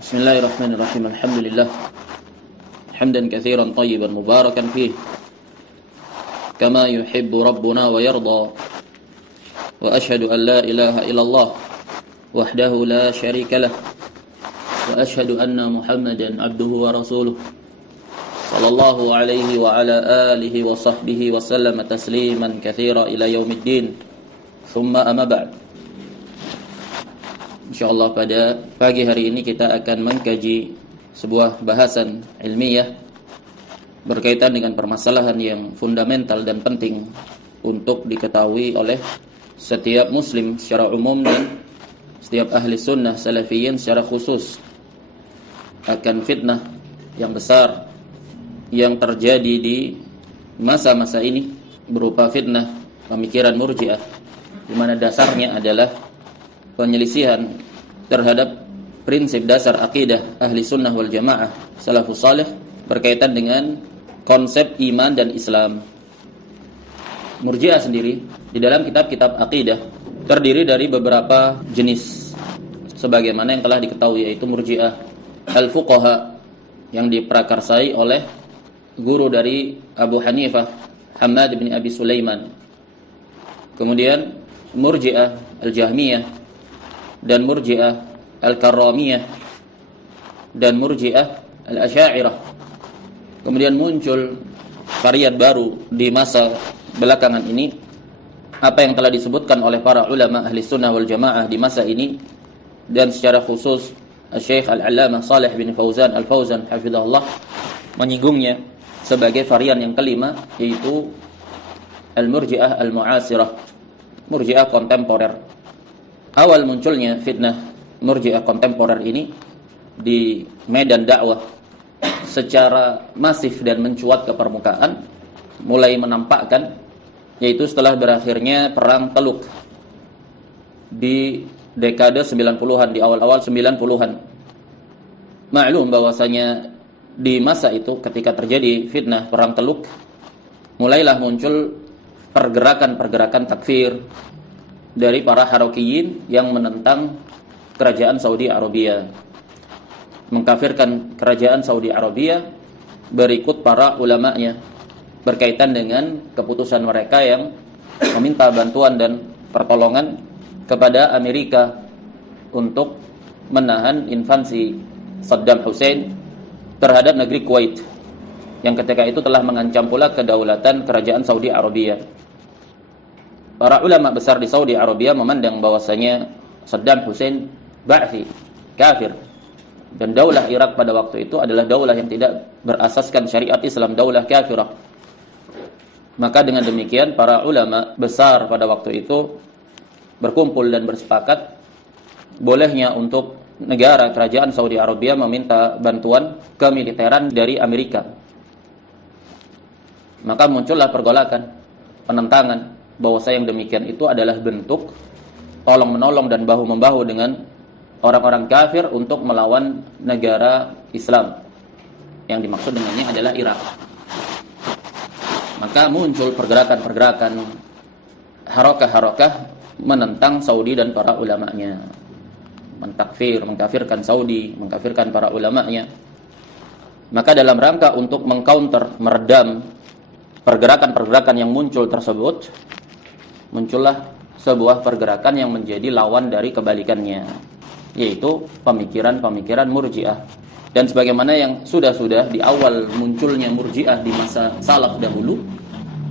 Bismillahirrahmanirrahim. Alhamdulillah hamdan katsiran tayyiban mubarakan fih kama yuhibbu rabbuna wa yarda. Wa ashhadu an la ilaha illallah wahdahu la syarika lah wa ashhadu anna Muhammadan abduhu wa rasuluh sallallahu alaihi wa ala alihi wa sahbihi wa sallama tasliman katsira ila yaumiddin. Thumma amma ba'd. InsyaAllah pada pagi hari ini kita akan mengkaji sebuah bahasan ilmiah berkaitan dengan permasalahan yang fundamental dan penting untuk diketahui oleh setiap muslim secara umum dan setiap ahli sunnah salafiyin secara khusus, akan fitnah yang besar yang terjadi di masa-masa ini berupa fitnah pemikiran murji'ah, di mana dasarnya adalah penyelisihan terhadap prinsip dasar akidah ahli sunnah wal jamaah salafus salih berkaitan dengan konsep iman dan Islam. Murji'ah sendiri di dalam kitab-kitab akidah terdiri dari beberapa jenis, sebagaimana yang telah diketahui, yaitu murji'ah al-fuqaha yang diprakarsai oleh guru dari Abu Hanifah, Hammad bin Abi Sulaiman. Kemudian murji'ah al-jahmiyah dan murji'ah al-karramiyah dan murji'ah al-asy'ariyah. Kemudian muncul varian baru di masa belakangan ini, apa yang telah disebutkan oleh para ulama ahli sunnah wal jamaah di masa ini, dan secara khusus Syekh Al-Allamah Shalih bin Fauzan Al-Fauzan hafizahullah menyinggungnya sebagai varian yang kelima, yaitu al-murji'ah al-mu'asirah, murji'ah kontemporer. Awal munculnya fitnah murji'ah kontemporer ini di medan dakwah secara masif dan mencuat ke permukaan mulai menampakkan, yaitu setelah berakhirnya perang Teluk di dekade 90-an, di awal-awal 90-an. Maklum bahwasanya di masa itu ketika terjadi fitnah perang Teluk, mulailah muncul pergerakan-pergerakan takfir dari para Harakiyin yang menentang kerajaan Saudi Arabia, mengkafirkan kerajaan Saudi Arabia berikut para ulamanya berkaitan dengan keputusan mereka yang meminta bantuan dan pertolongan kepada Amerika untuk menahan invasi Saddam Hussein terhadap negeri Kuwait yang ketika itu telah mengancam pula kedaulatan kerajaan Saudi Arabia. Para ulama besar di Saudi Arabia memandang bahwasanya Saddam Hussein ba'thi, kafir, dan daulah Irak pada waktu itu adalah daulah yang tidak berasaskan syariat Islam, daulah kafirah. Maka dengan demikian para ulama besar pada waktu itu berkumpul dan bersepakat bolehnya untuk negara kerajaan Saudi Arabia meminta bantuan kemiliteran dari Amerika. Maka muncullah pergolakan, penentangan, bahwasanya yang demikian itu adalah bentuk tolong-menolong dan bahu-membahu dengan orang-orang kafir untuk melawan negara Islam. Yang dimaksud dengannya adalah Irak. Maka muncul pergerakan-pergerakan, harakah-harakah menentang Saudi dan para ulamanya, mentakfir, mengkafirkan Saudi, mengkafirkan para ulamanya. Maka dalam rangka untuk mengcounter, meredam pergerakan-pergerakan yang muncul tersebut, muncullah sebuah pergerakan yang menjadi lawan dari kebalikannya, yaitu pemikiran-pemikiran murji'ah. Dan sebagaimana yang sudah-sudah di awal munculnya murji'ah di masa salaf dahulu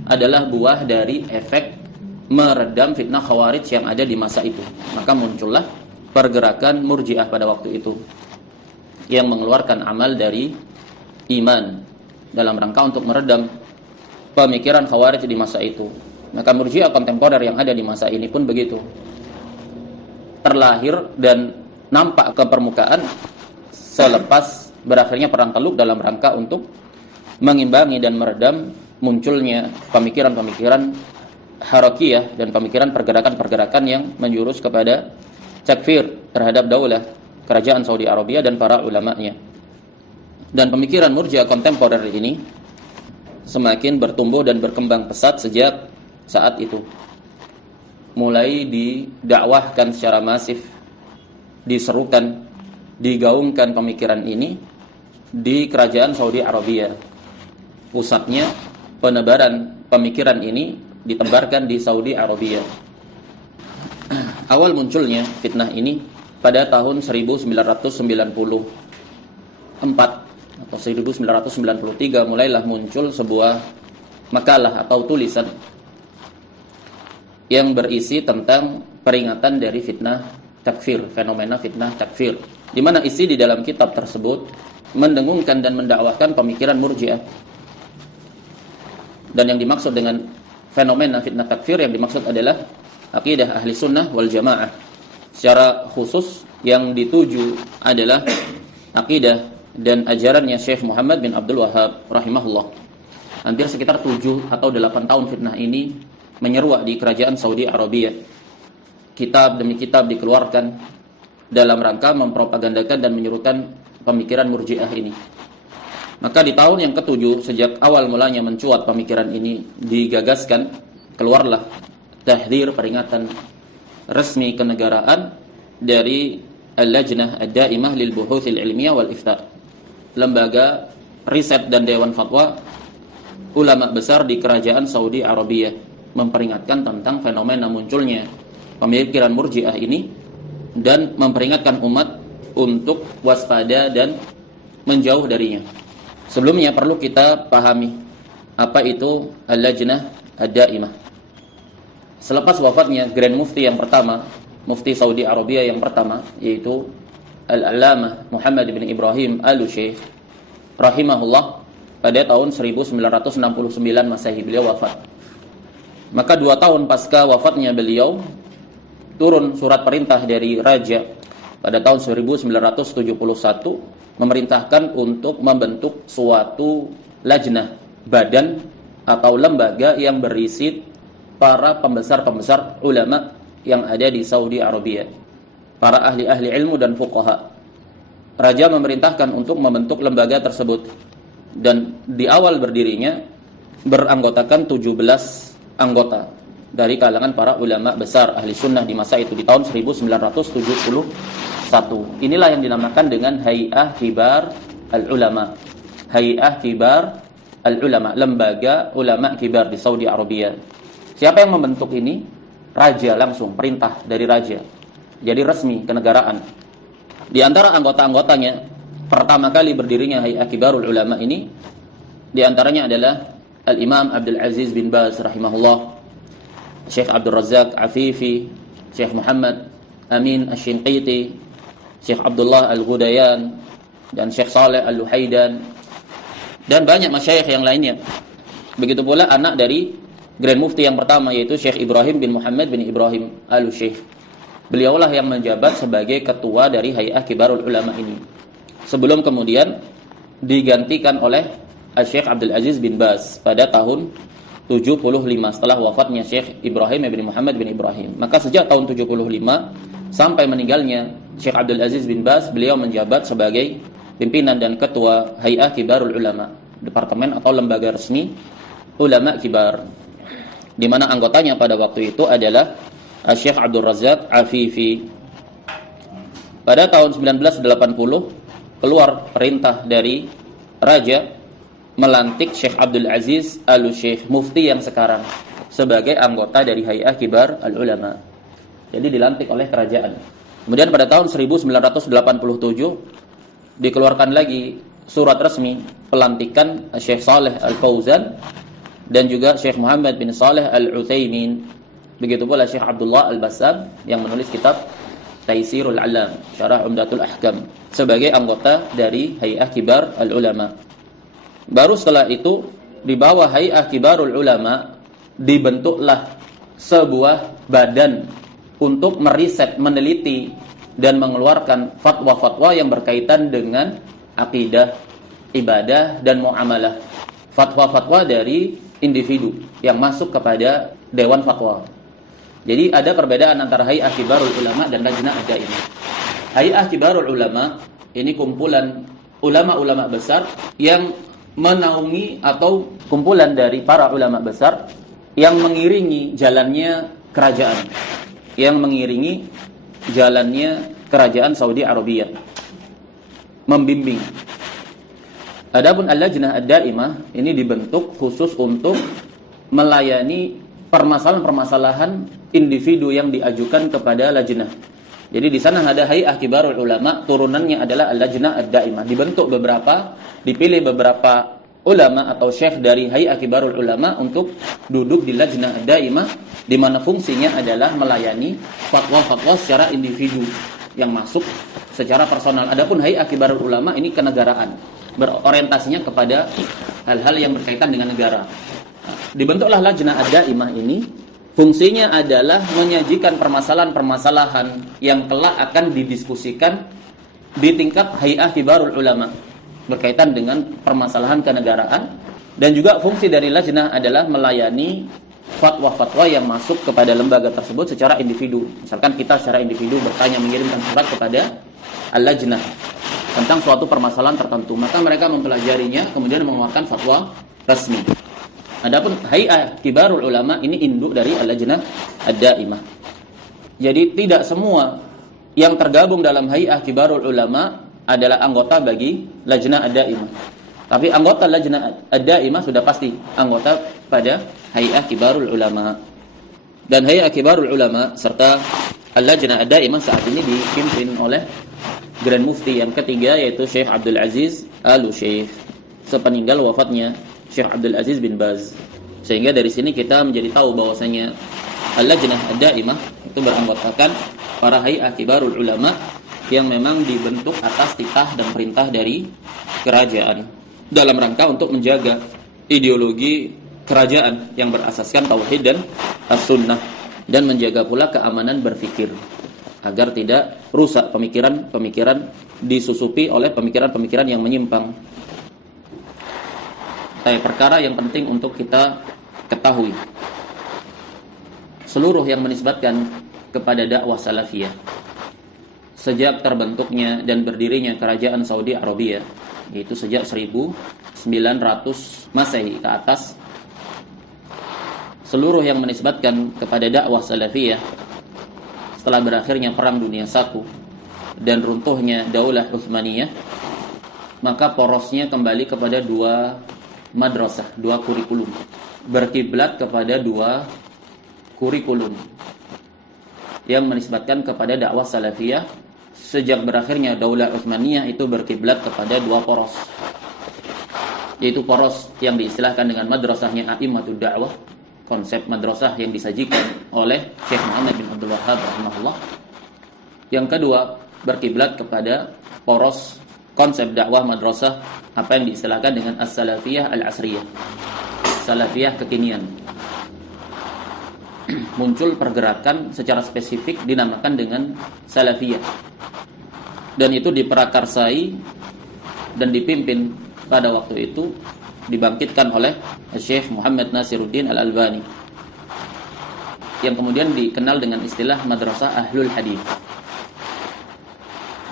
adalah buah dari efek meredam fitnah khawarij yang ada di masa itu. Maka muncullah pergerakan murji'ah pada waktu itu yang mengeluarkan amal dari iman dalam rangka untuk meredam pemikiran khawarij di masa itu. Maka murji'ah kontemporer yang ada di masa ini pun begitu, terlahir dan nampak ke permukaan selepas berakhirnya perang Teluk dalam rangka untuk mengimbangi dan meredam munculnya pemikiran-pemikiran harakiyah dan pemikiran pergerakan-pergerakan yang menjurus kepada takfir terhadap daulah kerajaan Saudi Arabia dan para ulamanya. Dan pemikiran murji'ah kontemporer ini semakin bertumbuh dan berkembang pesat sejak saat itu. Mulai didakwahkan secara masif, diserukan digaungkan pemikiran ini di kerajaan Saudi Arabia. Pusatnya penebaran pemikiran ini ditebarkan di Saudi Arabia. Awal munculnya fitnah ini pada tahun 1994 atau 1993 mulailah muncul sebuah makalah atau tulisan yang berisi tentang peringatan dari fitnah takfir, fenomena fitnah takfir, di mana isi di dalam kitab tersebut mendengungkan dan mendakwahkan pemikiran Murji'ah. Dan yang dimaksud dengan fenomena fitnah takfir yang dimaksud adalah akidah ahli sunnah wal jamaah. Secara khusus yang dituju adalah akidah dan ajarannya Syekh Muhammad bin Abdul Wahhab rahimahullah. Hampir sekitar 7 atau 8 tahun fitnah ini menyeruak di kerajaan Saudi Arabia. Kitab demi kitab dikeluarkan dalam rangka mempropagandakan dan menyerukan pemikiran Murji'ah ini. Maka di tahun yang ke-7 sejak awal mulanya mencuat pemikiran ini digagaskan, keluarlah tahdzir, peringatan resmi kenegaraan dari Al-Lajnah Ad-Daimah lil Buhuthil Ilmiyah wal Iftar, lembaga riset dan dewan fatwa ulama besar di kerajaan Saudi Arabia, memperingatkan tentang fenomena munculnya pemikiran Murji'ah ini dan memperingatkan umat untuk waspada dan menjauh darinya. Sebelumnya perlu kita pahami apa itu Al-Lajnah Ad-Daimah. Selepas wafatnya Grand Mufti yang pertama, Mufti Saudi Arabia yang pertama, yaitu Al-Allamah Muhammad bin Ibrahim Al-Syekh rahimahullah, pada tahun 1969 Masehi beliau wafat. Maka 2 tahun pasca wafatnya beliau turun surat perintah dari raja pada tahun 1971 memerintahkan untuk membentuk suatu lajnah, badan atau lembaga yang berisi para pembesar-pembesar ulama yang ada di Saudi Arabia, para ahli-ahli ilmu dan fuqaha. Raja memerintahkan untuk membentuk lembaga tersebut, dan di awal berdirinya beranggotakan 17 anggota dari kalangan para ulama besar ahli sunnah di masa itu di tahun 1971. Inilah yang dinamakan dengan Hay'ah Kibar Al-Ulama. Hay'ah Kibar Al-Ulama, lembaga ulama kibar di Saudi Arabia. Siapa yang membentuk ini? Raja langsung, perintah dari raja. Jadi resmi kenegaraan. Di antara anggota-anggotanya, pertama kali berdirinya Hay'ah Kibarul Ulama ini, di antaranya adalah Al-Imam Abdul Aziz bin Baz rahimahullah, Syekh Abdul Razak Afifi, Syekh Muhammad Amin Asy-Shinqiti, Syekh Abdullah Al-Ghudayan, dan Syekh Saleh Al-Luhaidan, dan banyak masyayikh yang lainnya. Begitu pula anak dari Grand Mufti yang pertama, yaitu Syekh Ibrahim bin Muhammad bin Ibrahim Al-Syekh. Beliaulah yang menjabat sebagai ketua dari Hay'ah Kibarul Ulama ini, sebelum kemudian digantikan oleh Syekh Abdul Aziz bin Baz pada tahun 75 setelah wafatnya Syekh Ibrahim bin Muhammad bin Ibrahim. Maka sejak tahun 75 sampai meninggalnya Syekh Abdul Aziz bin Baz, beliau menjabat sebagai pimpinan dan ketua Hay'ah Kibarul Ulama, departemen atau lembaga resmi ulama kibar, di mana anggotanya pada waktu itu adalah Syekh Abdul Razak Afifi. Pada tahun 1980 keluar perintah dari raja melantik Syekh Abdul Aziz Al-Syekh, mufti yang sekarang, sebagai anggota dari Hay'ah Kibar Al-Ulama. Jadi dilantik oleh kerajaan. Kemudian pada tahun 1987 dikeluarkan lagi surat resmi pelantikan Syekh Saleh Al-Fauzan dan juga Syekh Muhammad bin Saleh Al-Utsaimin. Begitu pula Syekh Abdullah Al-Bassam yang menulis kitab Taisirul Alam, Syarah Umdatul Ahkam, sebagai anggota dari Hay'ah Kibar Al-Ulama. Baru setelah itu di bawah Hay'ah Kibarul Ulama dibentuklah sebuah badan untuk meriset, meneliti dan mengeluarkan fatwa-fatwa yang berkaitan dengan akidah, ibadah dan muamalah. Fatwa-fatwa dari individu yang masuk kepada dewan fatwa. Jadi ada perbedaan antara Hay'ah Kibarul Ulama dan Lajnah Ad-Daimah. Hay'ah Kibarul Ulama ini kumpulan ulama-ulama besar yang menaungi, atau kumpulan dari para ulama besar yang mengiringi jalannya kerajaan, yang mengiringi jalannya kerajaan Saudi Arabia. membimbing. Adapun al-lajnah ad-daimah ini dibentuk khusus untuk melayani permasalahan-permasalahan individu yang diajukan kepada lajnah. Jadi di sana ada Hay'ah Kibarul Ulama, turunannya adalah al-lajnah ad-daimah. Dipilih beberapa ulama atau syekh dari Hay'ah Kibarul Ulama untuk duduk di lajnah ad-daimah, di mana fungsinya adalah melayani fatwa-fatwa secara individu yang masuk secara personal. Adapun Hay'ah Kibarul Ulama ini kenegaraan, berorientasinya kepada hal-hal yang berkaitan dengan negara. Dibentuklah lajnah ad-daimah ini, fungsinya adalah menyajikan permasalahan-permasalahan yang kelak akan didiskusikan di tingkat Hay'ah Kibarul Ulama berkaitan dengan permasalahan kenegaraan, dan juga fungsi dari lajnah adalah melayani fatwa-fatwa yang masuk kepada lembaga tersebut secara individu. Misalkan kita secara individu bertanya, mengirimkan surat kepada al-lajnah tentang suatu permasalahan tertentu, maka mereka mempelajarinya kemudian mengeluarkan fatwa resmi. Adapun Hay'ah Kibarul Ulama ini induk dari al-lajnah ad-daimah. Jadi tidak semua yang tergabung dalam Hay'ah Kibarul Ulama adalah anggota bagi lajnah ad-daimah. Tapi anggota lajnah ad-daimah sudah pasti anggota pada Hay'ah Kibarul Ulama. Dan Hay'ah Kibarul Ulama serta al-lajnah ad-daimah saat ini dipimpin oleh Grand Mufti yang ketiga, yaitu Syekh Abdul Aziz Al-Syekh, sepeninggal wafatnya Syekh Abdul Aziz bin Baz. Sehingga dari sini kita menjadi tahu bahwasanya al-lajnah ad-daimah itu beranggotakan para Hay'ah Kibarul Ulama yang memang dibentuk atas titah dan perintah dari kerajaan dalam rangka untuk menjaga ideologi kerajaan yang berasaskan tauhid dan as-sunnah, dan menjaga pula keamanan berfikir agar tidak rusak pemikiran-pemikiran, disusupi oleh pemikiran-pemikiran yang menyimpang. Tapi perkara yang penting untuk kita ketahui, seluruh yang menisbatkan kepada dakwah salafiyah sejak terbentuknya dan berdirinya kerajaan Saudi Arabia, yaitu sejak 1900 Masehi ke atas, seluruh yang menisbatkan kepada dakwah salafiyah setelah berakhirnya Perang Dunia I dan runtuhnya Daulah Utsmaniyah, maka porosnya kembali kepada dua madrasah, dua kurikulum, berkiblat kepada dua kurikulum yang menisbatkan kepada dakwah salafiyah. Sejak berakhirnya Daulah Utsmaniyah itu berkiblat kepada dua poros, yaitu poros yang diistilahkan dengan madrasahnya a'immatud da'wah, konsep madrasah yang disajikan oleh Syekh Muhammad bin Abdul Wahhab rahimahullah. Yang kedua, berkiblat kepada poros konsep dakwah madrasah apa yang diistilahkan dengan as-salafiyah al-asriyah, salafiyah kekinian. Muncul pergerakan secara spesifik dinamakan dengan salafiyah, dan itu diperakarsai dan dipimpin pada waktu itu, dibangkitkan oleh Syekh Muhammad Nasiruddin Al-Albani, yang kemudian dikenal dengan istilah madrasah ahlul hadis.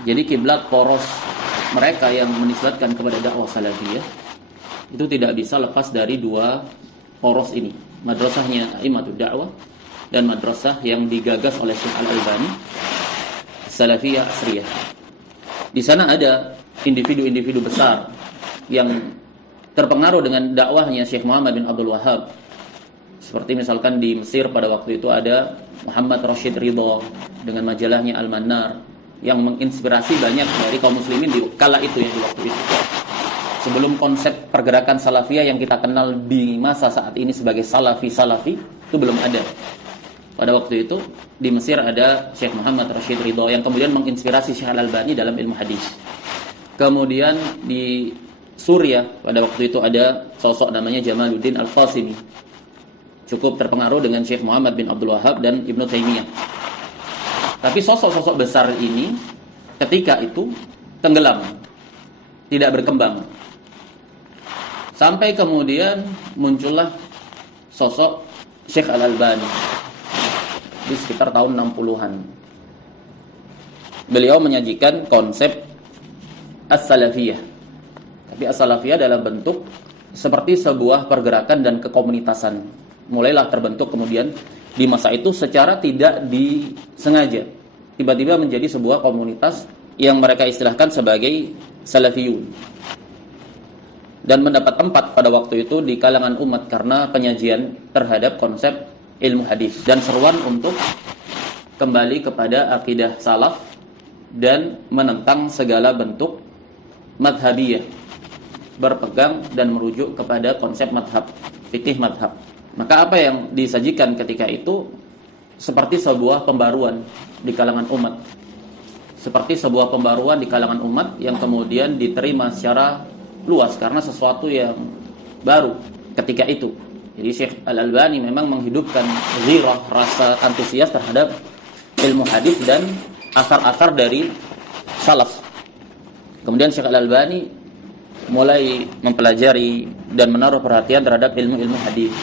Jadi kiblat poros mereka yang menisbatkan kepada dakwah salafiyah itu tidak bisa lepas dari dua poros ini, madrasahnya a'immatud da'wah dan madrasah yang digagas oleh Syekh Al-Albani, salafiyah asriyah. Di sana ada individu-individu besar yang terpengaruh dengan dakwahnya Syekh Muhammad bin Abdul Wahhab. Seperti misalkan di Mesir pada waktu itu ada Muhammad Rashid Ridha dengan majalahnya Al-Mannar yang menginspirasi banyak dari kaum muslimin di kala itu, ya, di waktu itu. Sebelum konsep pergerakan salafiyah yang kita kenal di masa saat ini sebagai salafi itu belum ada. Pada waktu itu di Mesir ada Syekh Muhammad Rashid Ridha yang kemudian menginspirasi Syekh Al-Albani dalam ilmu hadis. Kemudian di Suriah pada waktu itu ada sosok namanya Jamaluddin Al-Qasimi, cukup terpengaruh dengan Syekh Muhammad bin Abdul Wahhab dan Ibnu Taimiyah. Tapi sosok-sosok besar ini ketika itu tenggelam, tidak berkembang. Sampai kemudian muncullah sosok Syekh Al-Albani di sekitar tahun 60-an. Beliau menyajikan konsep as-salafiyah. Tapi as-salafiyah dalam bentuk seperti sebuah pergerakan dan kekomunitasan. Mulailah terbentuk kemudian di masa itu secara tidak disengaja. Tiba-tiba menjadi sebuah komunitas yang mereka istilahkan sebagai salafiyun, dan mendapat tempat pada waktu itu di kalangan umat karena penyajian terhadap konsep ilmu hadis dan seruan untuk kembali kepada akidah salaf dan menentang segala bentuk madhabiyah, berpegang dan merujuk kepada konsep madhab, fikih madhab. Maka apa yang disajikan ketika itu seperti sebuah pembaruan di kalangan umat, seperti sebuah pembaruan di kalangan umat yang kemudian diterima secara luas karena sesuatu yang baru ketika itu. Jadi Syekh Al-Albani memang menghidupkan ghirah, rasa antusias terhadap ilmu hadis dan asar-asar dari salaf. Kemudian Syekh Al-Albani mulai mempelajari dan menaruh perhatian terhadap ilmu-ilmu hadis.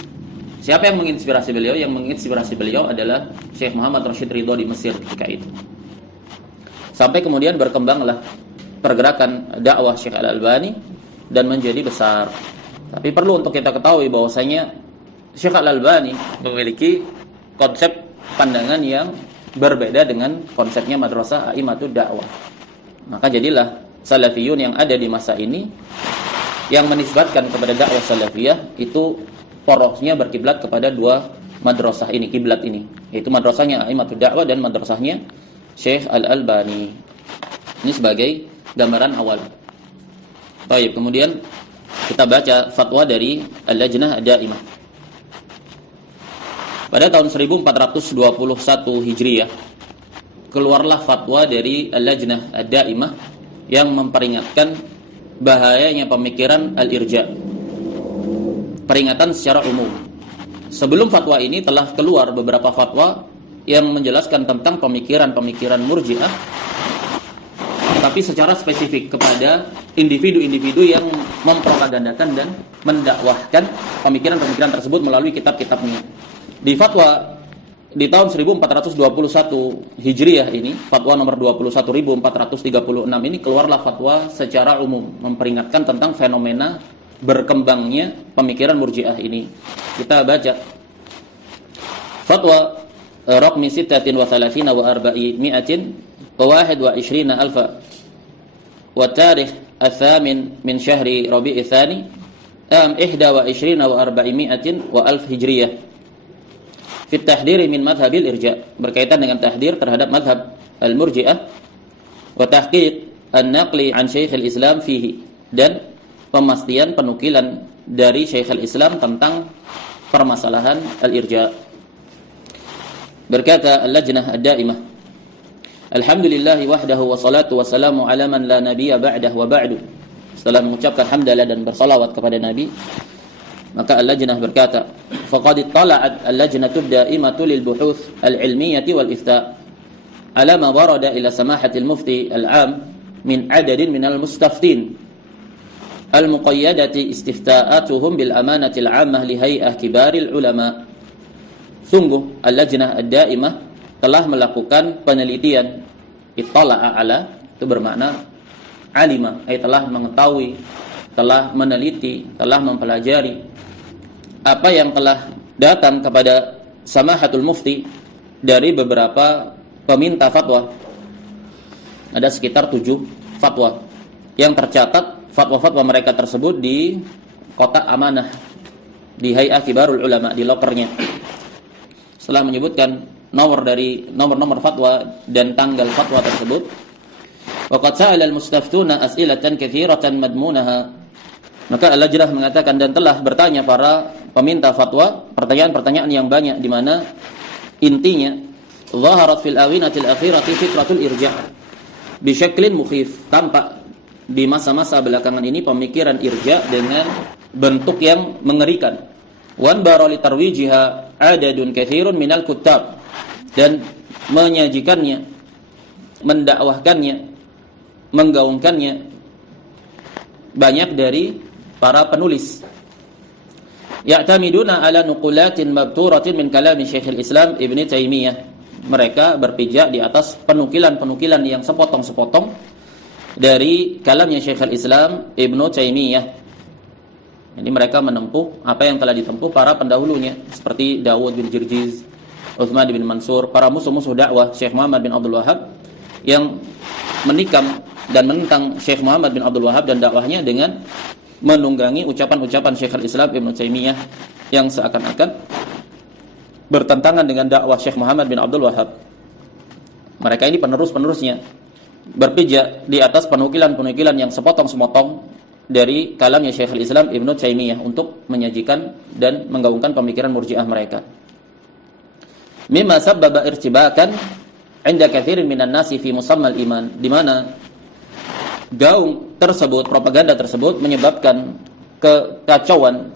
Siapa yang menginspirasi beliau? Yang menginspirasi beliau adalah Syekh Muhammad Rashid Ridho di Mesir ketika itu. Sampai kemudian berkembanglah pergerakan dakwah Syekh Al-Albani dan menjadi besar. Tapi perlu untuk kita ketahui bahwasanya Syekh Al-Albani memiliki konsep pandangan yang berbeda dengan konsepnya madrasah A'immatud Da'wah. Maka jadilah salafiyun yang ada di masa ini yang menisbatkan kepada dakwah salafiyah itu porosnya berkiblat kepada dua madrasah ini, kiblat ini, yaitu madrasahnya A'immatud Da'wah dan madrasahnya Syekh Al-Albani. Ini sebagai gambaran awal. Baik, kemudian kita baca fatwa dari Al-Lajnah Ad-Daimah. Pada tahun 1421 Hijriah, keluarlah fatwa dari Al-Lajnah Ad-Daimah yang memperingatkan bahayanya pemikiran al-irja'. Peringatan secara umum. Sebelum fatwa ini telah keluar beberapa fatwa yang menjelaskan tentang pemikiran-pemikiran murji'ah, tapi secara spesifik kepada individu-individu yang mempropagandakan dan mendakwahkan pemikiran-pemikiran tersebut melalui kitab-kitabnya. Di fatwa di tahun 1421 Hijriah ini, fatwa nomor 21436 ini keluarlah fatwa secara umum memperingatkan tentang fenomena berkembangnya pemikiran murji'ah ini. Kita baca fatwa raqmi 36 wa 400 wa 21 alfa wa tarikh al-thamin min syahri Rabi' al-thani 21 wa 400 wa alf hijriyah fi at-tahdhir min madhhabil irja', berkaitan dengan tahdir terhadap madhab al-murji'ah wa tahqiq an-naqli an Syekh al-Islam fihi, dan pemastian penukilan dari Syekh al-Islam tentang permasalahan al-irja'. Berkata Al-Lajnah Ad-Daimah, alhamdulillah wahdahu wa salatu wa salamu ala man la nabiyya ba'dah wa ba'du. Setelah mengucapkan hamdalah dan bersalawat kepada Nabi, maka Al-Lajnah berkata, faqad ittala'at al-lajnatu ad-da'imatu lil buhuth al-ilmiyyah wal ifta' ala ma warada ila samahati al-mufti al-'am min adadin min al-mustaftin al-muqayyadati istifta'atuhum bil amanati al-'ammah li hay'ah kibaril ulama. Sungguh Al-Lajnah Ad-Daimah telah melakukan penelitian. Ittala'a ala itu bermakna alima, telah mengetahui, telah meneliti, telah mempelajari apa yang telah datang kepada Samahatul Mufti dari beberapa peminta fatwa. Ada sekitar 7 fatwa yang tercatat fatwa-fatwa mereka tersebut di kotak amanah di Hay'ah Kibarul Ulama, di lokernya. Setelah menyebutkan nomor fatwa dan tanggal fatwa tersebut, waqad sa'ala al-mustaftuna as'ilatan katsiratan madmunaha, maka Al-Lajnah mengatakan dan telah bertanya para peminta fatwa pertanyaan-pertanyaan yang banyak, di mana intinya zaharat fil awinatil akhirati fitratul irja' bi syaklin mukhif, tampak di masa-masa belakangan ini pemikiran irja' dengan bentuk yang mengerikan. Wan barali tarwijiha adadun katsirun minal kuttab, dan menyajikannya, mendakwahkannya, menggaungkannya banyak dari para penulis. Ya'tamiduna ala nuqulatin mabturatin min kalami Syekhul Islam Ibnu Taimiyah. Mereka berpijak di atas penukilan-penukilan yang sepotong-sepotong dari kalamnya Syekhul Islam Ibnu Taimiyah. Jadi mereka menempuh apa yang telah ditempuh para pendahulunya seperti Dawud bin Jirjiz, Utsman bin Mansur, para musuh-musuh dakwah Syekh Muhammad bin Abdul Wahhab, yang menikam dan menentang Syekh Muhammad bin Abdul Wahhab dan dakwahnya dengan menunggangi ucapan-ucapan Syekhul Islam Ibnu Taimiyah yang seakan-akan bertentangan dengan dakwah Syekh Muhammad bin Abdul Wahhab. Mereka ini penerus-penerusnya, berpijak di atas penukilan-penukilan yang sepotong-sepotong dari kalamnya Syekhul Islam Ibnu Taimiyah untuk menyajikan dan menggaungkan pemikiran murji'ah mereka. Mimma sabbaba irtibakan 'inda katsirin minan nasi fi musammal iman, di mana gaung tersebut, propaganda tersebut menyebabkan kekacauan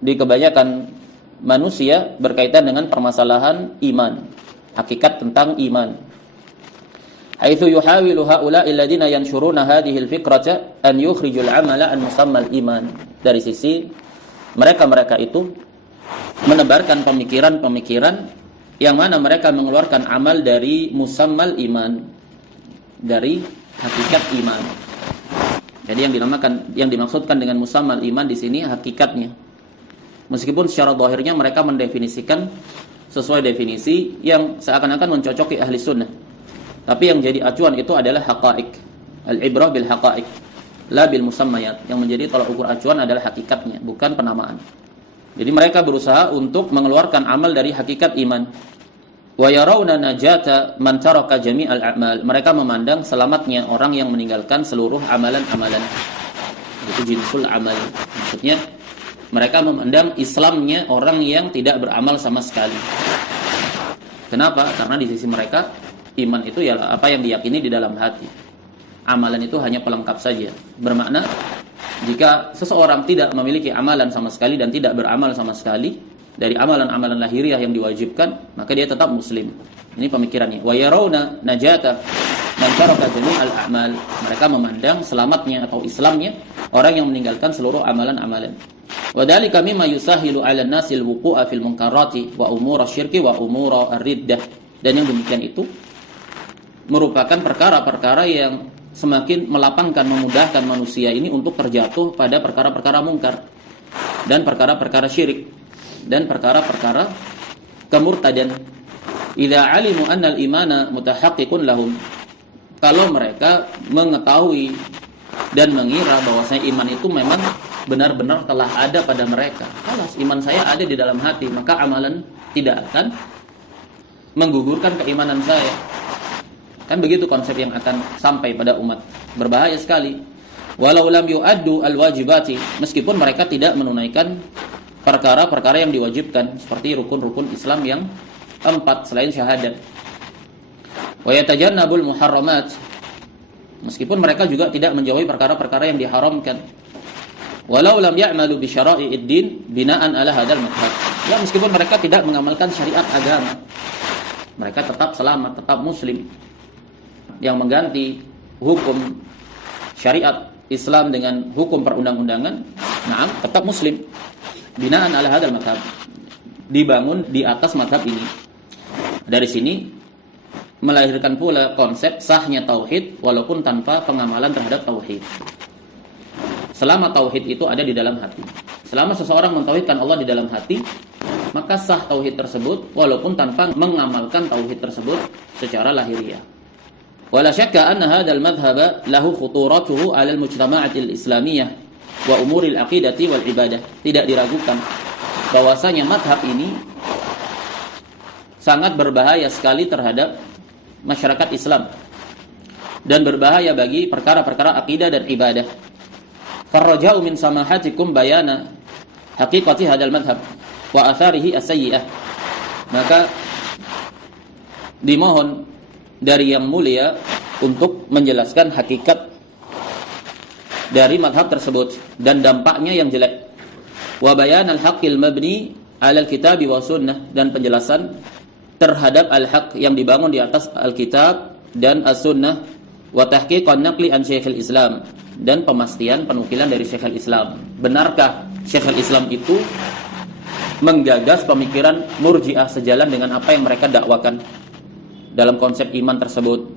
di kebanyakan manusia berkaitan dengan permasalahan iman, hakikat tentang iman. Haitsu yuhawilu haula'i alladziina yanshuruna hadhihi al-fikrata an yukhrijul 'amala an musammal iman. Dari sisi mereka-mereka itu menebarkan pemikiran-pemikiran yang mana mereka mengeluarkan amal dari musammal iman, dari hakikat iman. Jadi yang dimaksudkan dengan musammal iman di sini hakikatnya. Meskipun secara zahirnya mereka mendefinisikan sesuai definisi yang seakan-akan mencocoki ahli sunnah, tapi yang jadi acuan itu adalah haqa'iq. Al-ibrah bil haqa'iq, la bil musammayat. Yang menjadi tolak ukur acuan adalah hakikatnya, bukan penamaan. Jadi mereka berusaha untuk mengeluarkan amal dari hakikat iman. Wa yarawna najata man taraka jami'al a'mal. Mereka memandang selamatnya orang yang meninggalkan seluruh amalan-amalan. Itu jinsul amal. Maksudnya mereka memandang Islamnya orang yang tidak beramal sama sekali. Kenapa? Karena di sisi mereka iman itu ialah apa yang diyakini di dalam hati. Amalan itu hanya pelengkap saja. Bermakna jika seseorang tidak memiliki amalan sama sekali dan tidak beramal sama sekali dari amalan-amalan lahiriah yang diwajibkan, maka dia tetap muslim. Ini pemikirannya. Wa yarawna najata man taraka jami'al a'mal. Mereka memandang selamatnya atau Islamnya orang yang meninggalkan seluruh amalan-amalan. Wa dzalika mimma yusahilu 'alan nasi al-wuqu'a fil munkarati wa umur asy-syirki wa umur ar-riddah. Dan yang demikian itu merupakan perkara-perkara yang semakin melapangkan, memudahkan manusia ini untuk terjatuh pada perkara-perkara mungkar dan perkara-perkara syirik dan perkara-perkara kemurtadan. Idza 'alimu anna al-imana mutahaqqiqun lahum. Kalau mereka mengetahui dan mengira bahwasanya iman itu memang benar-benar telah ada pada mereka. Kalau iman saya ada di dalam hati, maka amalan tidak akan menggugurkan keimanan saya. Kan begitu konsep yang akan sampai pada umat. Berbahaya sekali. Walau lam yu'addu al-wajibati, meskipun mereka tidak menunaikan perkara-perkara yang diwajibkan seperti rukun-rukun Islam yang 4 selain syahadat. Wa yatajannabul muharramat, meskipun mereka juga tidak menjauhi perkara-perkara yang diharamkan. Walau lam ya'malu bi syara'i'id din bina'an ala hadzal madhhab. Ya, meskipun mereka tidak mengamalkan syariat agama, mereka tetap selamat, tetap muslim. Yang mengganti hukum syariat Islam dengan hukum perundang-undangan, na'am, tetap muslim. Bina'an ala hadzal madhhab. Dibangun di atas madhab ini. Dari sini melahirkan pula konsep sahnya tauhid walaupun tanpa pengamalan terhadap tauhid. Selama tauhid itu ada di dalam hati, selama seseorang mentauhidkan Allah di dalam hati, maka sah tauhid tersebut walaupun tanpa mengamalkan tauhid tersebut secara lahiriah. Wala syakka anna hadzal madhhab lahu khuturatuhu 'ala al-mujtama'ati al-islamiyah wa umuri al-aqidati wal ibadah. Tidak diragukan bahwasanya madhab ini sangat berbahaya sekali terhadap masyarakat Islam dan berbahaya bagi perkara-perkara akidah dan ibadah. Farraja'u min samahatikum bayana haqiqati hadzal madhhab wa atharihi as-sayyi'ah. Maka dimohon dari yang mulia untuk menjelaskan hakikat dari madhab tersebut dan dampaknya yang jelek. Wa bayan al-haqqil mabni 'ala al-kitabi wa sunnah, dan penjelasan terhadap al-haq yang dibangun di atas al-kitab dan as-sunnah, wa tahqiqan naqli an Syekhul Islam, dan pemastian penukilan dari Syekhul Islam. Benarkah Syekhul Islam itu menggagas pemikiran Murji'ah sejalan dengan apa yang mereka dakwakan dalam konsep iman tersebut?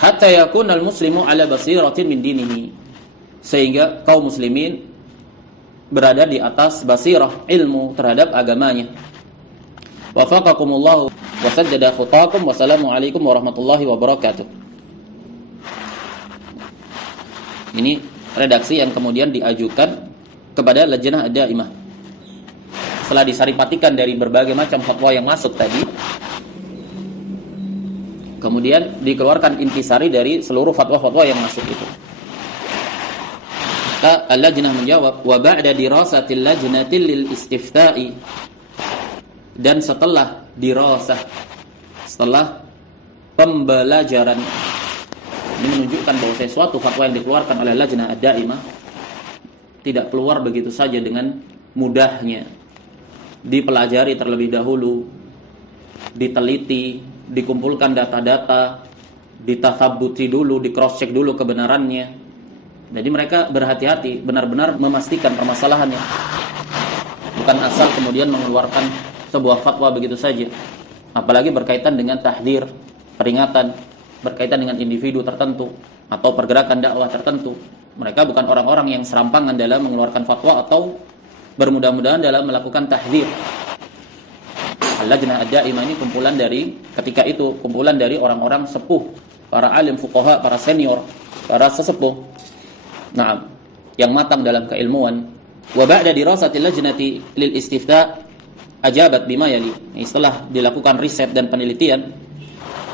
Hatta yakunal muslimu ala basiratin min dinihi, sehingga kaum muslimin berada di atas basirah ilmu terhadap agamanya. Wafaqakumullah wa saddada khutaakum. Wassalamualaikum warahmatullahi wabarakatuh. Ini redaksi yang kemudian diajukan kepada Lajnah Ad-Daimah. Setelah disaripatikan dari berbagai macam fatwa yang masuk tadi, kemudian dikeluarkan intisari dari seluruh fatwa-fatwa yang masuk itu. Maka Al-Lajnah menjawab, wa ba'da dirasatil lajnati lil istifta'i, dan setelah dirasah, setelah pembelajaran, ini menunjukkan bahwa sesuatu fatwa yang dikeluarkan oleh Lajnah Ad-Daimah tidak keluar begitu saja dengan mudahnya. Dipelajari terlebih dahulu, diteliti, dikumpulkan data-data, ditathabuti dulu, di cross check dulu kebenarannya. Jadi mereka berhati-hati, benar-benar memastikan permasalahannya. Bukan asal kemudian mengeluarkan sebuah fatwa begitu saja. Apalagi berkaitan dengan tahdzir, peringatan, berkaitan dengan individu tertentu atau pergerakan dakwah tertentu. Mereka bukan orang-orang yang serampangan dalam mengeluarkan fatwa atau bermudah-mudahan dalam melakukan tahdzir. Al-Lajnah Ad-Daimah ini kumpulan dari, ketika itu kumpulan dari orang-orang sepuh, para alim fuqaha, para senior, para sesepuh, yang matang dalam keilmuan. Wa ba'da dirasatil lajnati lil istifta' ajabat bima yali. Setelah dilakukan riset dan penelitian,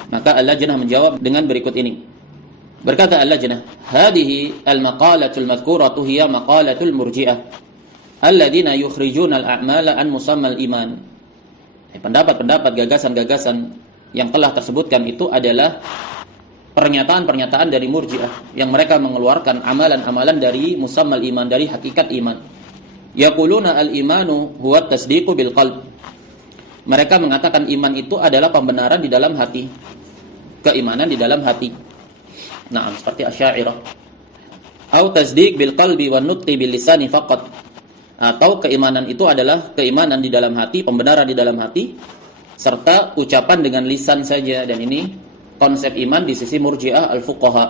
maka Al-Lajnah menjawab dengan berikut ini. Berkata Al-Lajnah, hadhihi al-maqalatul madhkuratu hiya maqalatul murji'ah alladziina yukhrijuna al-a'mala an musammal iman. Pendapat-pendapat, gagasan-gagasan yang telah tersebutkan itu adalah pernyataan-pernyataan dari murji'ah yang mereka mengeluarkan amalan-amalan dari musammal iman, dari hakikat iman. Yaquluna al-imanu huwa at-tasdiqu bil qalb. Mereka mengatakan iman itu adalah pembenaran di dalam hati, keimanan di dalam hati. Seperti Asy'ariyah. Au tasdiq bil qalbi wan nutqi bil lisani faqat. Atau keimanan itu adalah keimanan di dalam hati, pembenaran di dalam hati, serta ucapan dengan lisan saja. Dan ini konsep iman di sisi murji'ah al-fuqaha.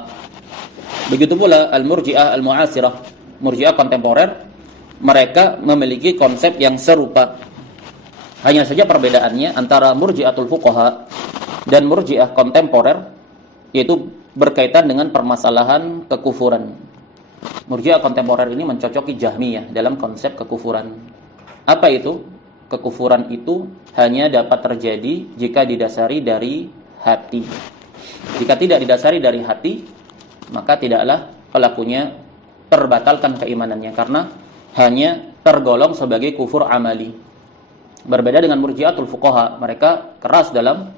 Begitu pula al-murji'ah al-mu'asirah, murji'ah kontemporer, mereka memiliki konsep yang serupa. Hanya saja perbedaannya antara murji'atul fuqaha dan murji'ah kontemporer, yaitu berkaitan dengan permasalahan kekufuran. Murji'ah kontemporer ini mencocoki Jahmiyah dalam konsep kekufuran. Apa itu? Kekufuran itu hanya dapat terjadi jika didasari dari hati. Jika tidak didasari dari hati, maka tidaklah pelakunya terbatalkan keimanannya, karena hanya tergolong sebagai kufur amali. Berbeda dengan murji'atul fuqaha, mereka keras dalam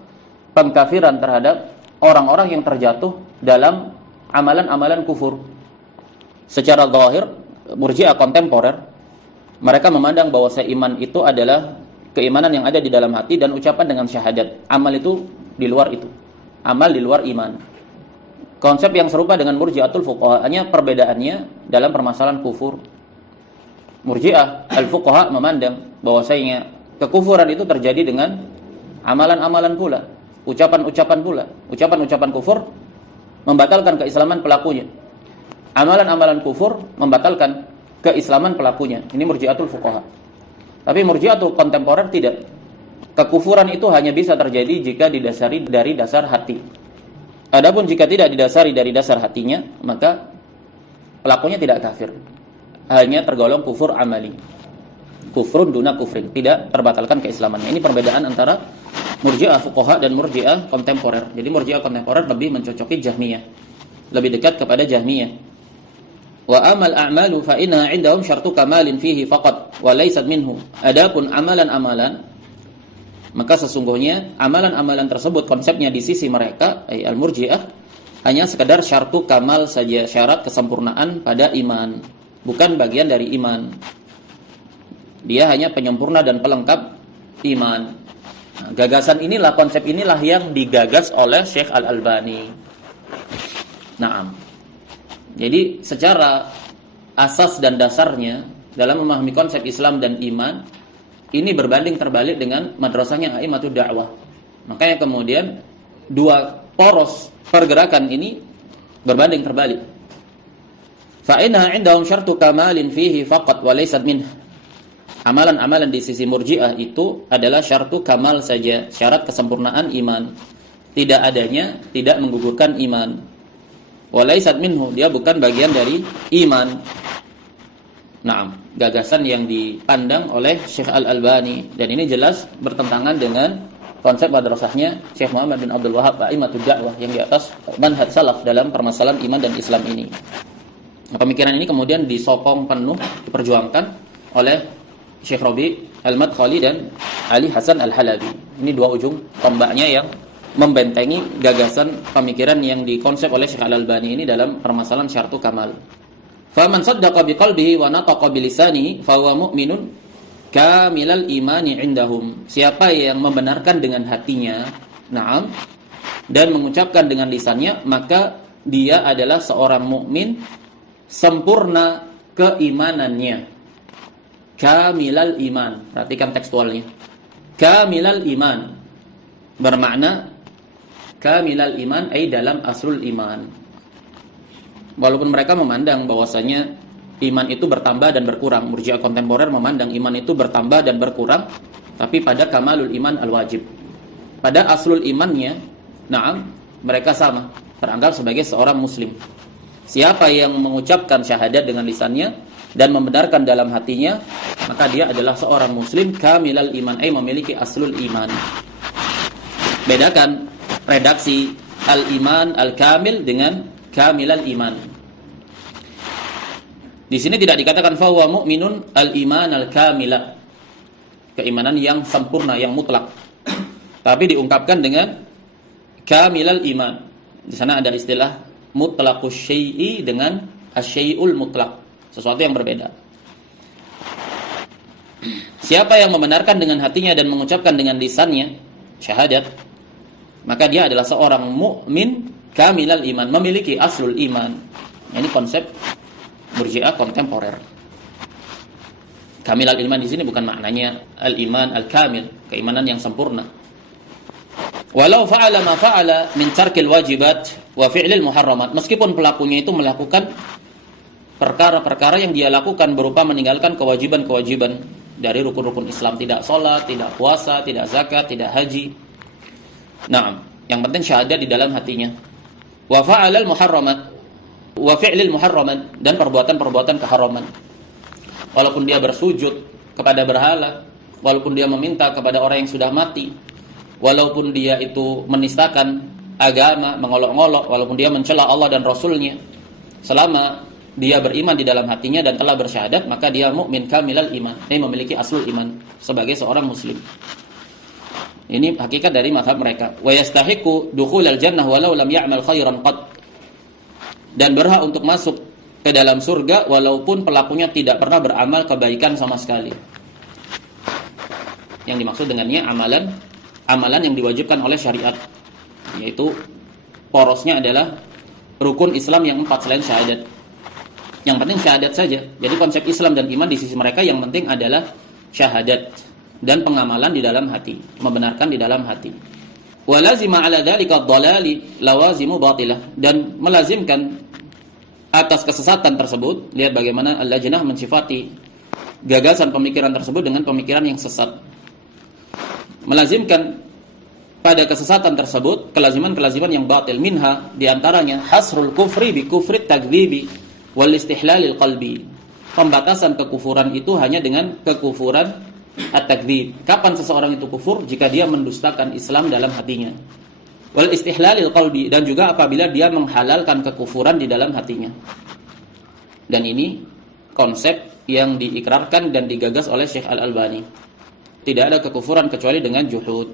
pengkafiran terhadap orang-orang yang terjatuh dalam amalan-amalan kufur. Secara zahir, murji'ah kontemporer, mereka memandang bahwa iman itu adalah keimanan yang ada di dalam hati dan ucapan dengan syahadat. Amal itu di luar itu. Amal di luar iman. Konsep yang serupa dengan murji'atul fuqaha, hanya perbedaannya dalam permasalahan kufur. Murji'ah al-fuqaha memandang bahwasanya kekufuran itu terjadi dengan amalan-amalan pula, ucapan-ucapan pula. Ucapan-ucapan kufur membatalkan keislaman pelakunya. Amalan-amalan kufur membatalkan keislaman pelakunya. Ini murji'atul fuqaha. Tapi murji'atul kontemporer tidak. Kekufuran itu hanya bisa terjadi jika didasari dari dasar hati. Adapun jika tidak didasari dari dasar hatinya, maka pelakunya tidak kafir. Hanya tergolong kufur amali. Kufrun duna kufrin, tidak terbatalkan keislamannya. Ini perbedaan antara murji'ah fuqaha dan murji'ah kontemporer. Jadi murji'ah kontemporer lebih mencocoki Jahmiyah, lebih dekat kepada Jahmiyah. Wa amal a'malu fa inna 'indahum syartu kamalin fihi faqat wa laysat minhu. Adapun amalan-amalan, maka sesungguhnya amalan-amalan tersebut konsepnya di sisi mereka, al-murji'ah, hanya sekedar syartu kamal saja, syarat kesempurnaan pada iman, bukan bagian dari iman. Dia hanya penyempurna dan pelengkap iman. Gagasan inilah, konsep inilah yang digagas oleh Syekh Al-Albani. Jadi secara asas dan dasarnya dalam memahami konsep Islam dan iman, ini berbanding terbalik dengan madrasahnya a'immatud da'wah. Makanya kemudian dua poros pergerakan ini berbanding terbalik. Fa inna 'indahum syartu kamalin fihi faqat wa laysat minhu. Amalan-amalan di sisi Murji'ah itu adalah syartu kamal saja, syarat kesempurnaan iman. Tidak adanya tidak menggugurkan iman. Walaisat minhu, dia bukan bagian dari iman. Naam, gagasan yang dipandang oleh Syekh Al-Albani, dan ini jelas bertentangan dengan konsep madrasahnya Syekh Muhammad bin Abdul Wahhab a'immatud da'wah yang di atas manhaj salaf dalam permasalahan iman dan Islam ini. Pemikiran ini kemudian disokong penuh, diperjuangkan oleh Syekh Rabi' Al-Madkhali dan Ali Hasan Al-Halabi. Ini dua ujung tombaknya yang membentengi gagasan pemikiran yang dikonsep oleh Syekh Al-Albani ini dalam permasalahan syartu kamal. Faman saddaqa biqalbihi wa nataqa bilisanihi fahuwa mu'minun kamilal imani indahum. Siapa yang membenarkan dengan hatinya, na'am, dan mengucapkan dengan lisannya, maka dia adalah seorang mukmin sempurna keimanannya. Kamilal iman. Perhatikan tekstualnya. Kamilal iman bermakna kamilal iman ay dalam aslul iman. Walaupun mereka memandang bahwasanya iman itu bertambah dan berkurang, Murji'ah kontemporer memandang iman itu bertambah dan berkurang, tapi pada kamalul iman al-wajib, pada aslul imannya, na'am, mereka sama, teranggap sebagai seorang muslim. Siapa yang mengucapkan syahadat dengan lisannya dan membenarkan dalam hatinya, maka dia adalah seorang muslim kamilal iman, memiliki aslul iman. Bedakan redaksi al-iman al-kamil dengan kamilal iman. Di sini tidak dikatakan fahuwa mu'minun al-iman al-kamila, keimanan yang sempurna, yang mutlak. Tapi diungkapkan dengan kamilal iman. Di sana ada istilah mutlaqus syai'i dengan asy-syai'ul mutlaq, sesuatu yang berbeda. Siapa yang membenarkan dengan hatinya dan mengucapkan dengan lisannya syahadat, maka dia adalah seorang mukmin kamilal iman, memiliki aslul iman. Ini konsep Murji'ah kontemporer. Kamilal iman di sini bukan maknanya al-iman al-kamil, keimanan yang sempurna. Walau fa'ala ma fa'ala min tarkil wajibat wa fi'lil muharramat, meskipun pelakunya itu melakukan perkara-perkara yang dia lakukan berupa meninggalkan kewajiban-kewajiban dari rukun-rukun Islam, tidak sholat, tidak puasa, tidak zakat, tidak haji. Nah, yang penting syahadat di dalam hatinya. Wa fa'alal muharramat wa fi'lil muharramat, dan perbuatan-perbuatan keharaman. Walaupun dia bersujud kepada berhala, walaupun dia meminta kepada orang yang sudah mati, walaupun dia itu menistakan agama, mengolok-olok, walaupun dia mencela Allah dan Rasulnya, selama dia beriman di dalam hatinya dan telah bersyahadat, maka dia mukmin kamilal iman, memiliki aslul iman sebagai seorang muslim. Ini hakikat dari mazhab mereka. Wa yastahiqu dukhulal jannah walau lam ya'mal khairan qad, dan berhak untuk masuk ke dalam surga walaupun pelakunya tidak pernah beramal kebaikan sama sekali. Yang dimaksud dengannya amalan yang diwajibkan oleh syariat, yaitu porosnya adalah rukun Islam yang 4 selain syahadat. Yang penting syahadat saja. Jadi konsep Islam dan iman di sisi mereka yang penting adalah syahadat dan pengamalan di dalam hati, membenarkan di dalam hati. Wa lazima ala dzalika ad-dhalali lawazimu batilah, dan melazimkan atas kesesatan tersebut, lihat bagaimana Al-Lajnah mensifati gagasan pemikiran tersebut dengan pemikiran yang sesat. Melazimkan pada kesesatan tersebut kelaziman-kelaziman yang batil, minha diantaranya hasrul kufri bi kufrit takdzibi wal istihlalil qalbi. Pembatasan kekufuran itu hanya dengan kekufuran at-takdzib. Kapan seseorang itu kufur? Jika dia mendustakan Islam dalam hatinya. Wal istihlalil qalbi, dan juga apabila dia menghalalkan kekufuran di dalam hatinya. Dan ini konsep yang diikrarkan dan digagas oleh Syekh Al-Albani. Tidak ada kekufuran kecuali dengan juhud.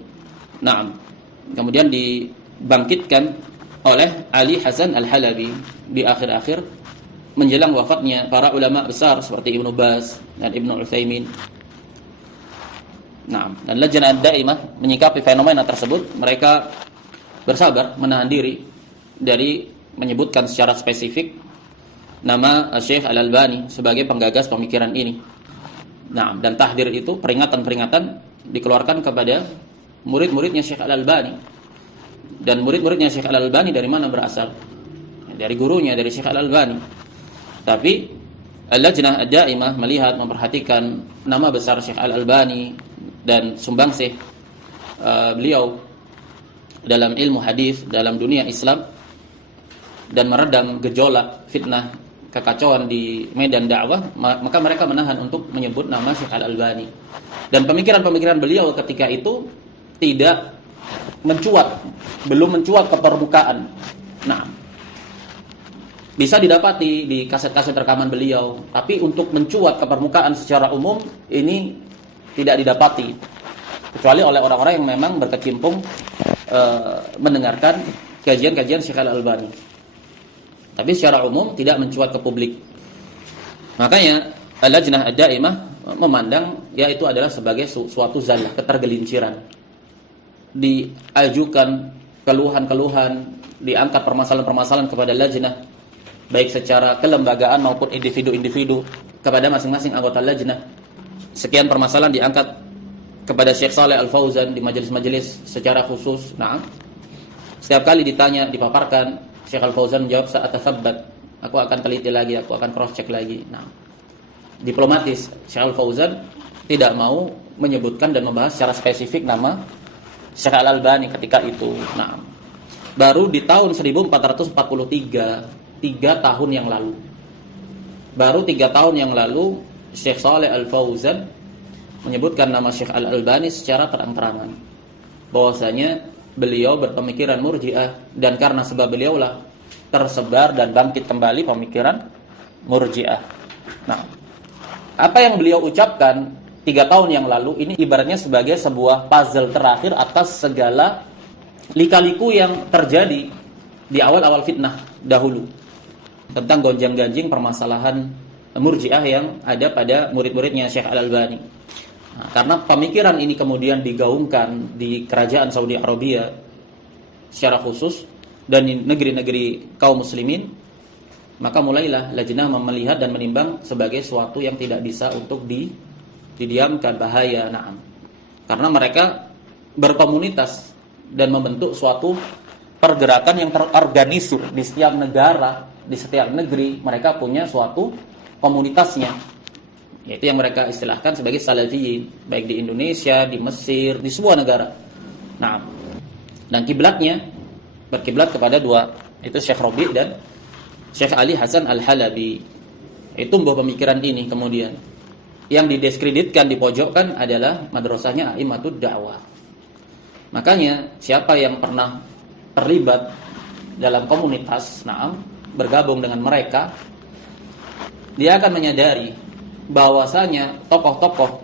Naam. Kemudian dibangkitkan oleh Ali Hasan Al-Halabi di akhir-akhir menjelang wafatnya para ulama besar seperti Ibnu Baz dan Ibnu Utsaimin. Naam. Dan Lajnah Daimah menyikapi fenomena tersebut, mereka bersabar menahan diri dari menyebutkan secara spesifik nama Syekh Al-Albani sebagai penggagas pemikiran ini. Nah, dan tahdir itu peringatan-peringatan dikeluarkan kepada murid-muridnya Syekh Al-Albani. Dan murid-muridnya Syekh Al-Albani dari mana berasal? Dari gurunya, dari Syekh Al-Albani. Tapi Al-Lajnah Ad-Daimah melihat, memperhatikan nama besar Syekh Al-Albani dan sumbangsih beliau dalam ilmu hadis dalam dunia Islam dan meredam gejolak fitnah kekacauan di medan dakwah, maka mereka menahan untuk menyebut nama Syekh Al-Albani. Dan pemikiran-pemikiran beliau ketika itu tidak mencuat, belum mencuat ke permukaan. Nah, bisa didapati di kaset-kaset rekaman beliau, tapi untuk mencuat ke permukaan secara umum ini tidak didapati, kecuali oleh orang-orang yang memang berkecimpung mendengarkan kajian-kajian Syekh Al-Albani. Tapi secara umum tidak mencuat ke publik. Makanya Al-Lajnah Ad-Daimah memandang ya itu adalah sebagai suatu zallah, ketergelinciran. Diajukan keluhan-keluhan, diangkat permasalahan-permasalahan kepada lajnah, baik secara kelembagaan maupun individu-individu kepada masing-masing anggota lajnah. Sekian permasalahan diangkat kepada Syekh Shalih Al-Fauzan di majelis-majelis secara khusus. Nah, setiap kali ditanya, dipaparkan, Syekh Al-Fauzan menjawab, "Sa'atathabbat." Aku akan teliti lagi, aku akan cross check lagi. Nah, diplomatis, Syekh Al-Fauzan tidak mau menyebutkan dan membahas secara spesifik nama Syekh Al-Albani ketika itu. Nah, baru di tahun 1443, 3 tahun yang lalu. Baru 3 tahun yang lalu Syekh Shalih Al-Fauzan menyebutkan nama Syekh Al-Albani secara terang-terangan bahwasanya beliau berpemikiran Murji'ah, dan karena sebab beliaulah tersebar dan bangkit kembali pemikiran Murji'ah. Nah, apa yang beliau ucapkan 3 tahun yang lalu ini ibaratnya sebagai sebuah puzzle terakhir atas segala lika-liku yang terjadi di awal-awal fitnah dahulu tentang gonjang-ganjing permasalahan Murji'ah yang ada pada murid-muridnya Syekh Al-Albani. Nah, karena pemikiran ini kemudian digaungkan di kerajaan Saudi Arabia secara khusus dan di negeri-negeri kaum muslimin, maka mulailah lajnah melihat dan menimbang sebagai suatu yang tidak bisa untuk didiamkan, bahaya. Nah, karena mereka berkomunitas dan membentuk suatu pergerakan yang terorganisir di setiap negara, di setiap negeri mereka punya suatu komunitasnya, yaitu yang mereka istilahkan sebagai salafiyin, baik di Indonesia, di Mesir, di sebuah negara. Nah, dan kiblatnya berkiblat kepada dua, itu Syekh Rabi' dan Syekh Ali Hasan Al-Halabi. Itu tumbuh pemikiran ini kemudian. Yang didiskreditkan, dipojokkan adalah madrasahnya A'immatud Da'wah. Makanya siapa yang pernah terlibat dalam komunitas, bergabung dengan mereka, dia akan menyadari bahwasanya tokoh-tokoh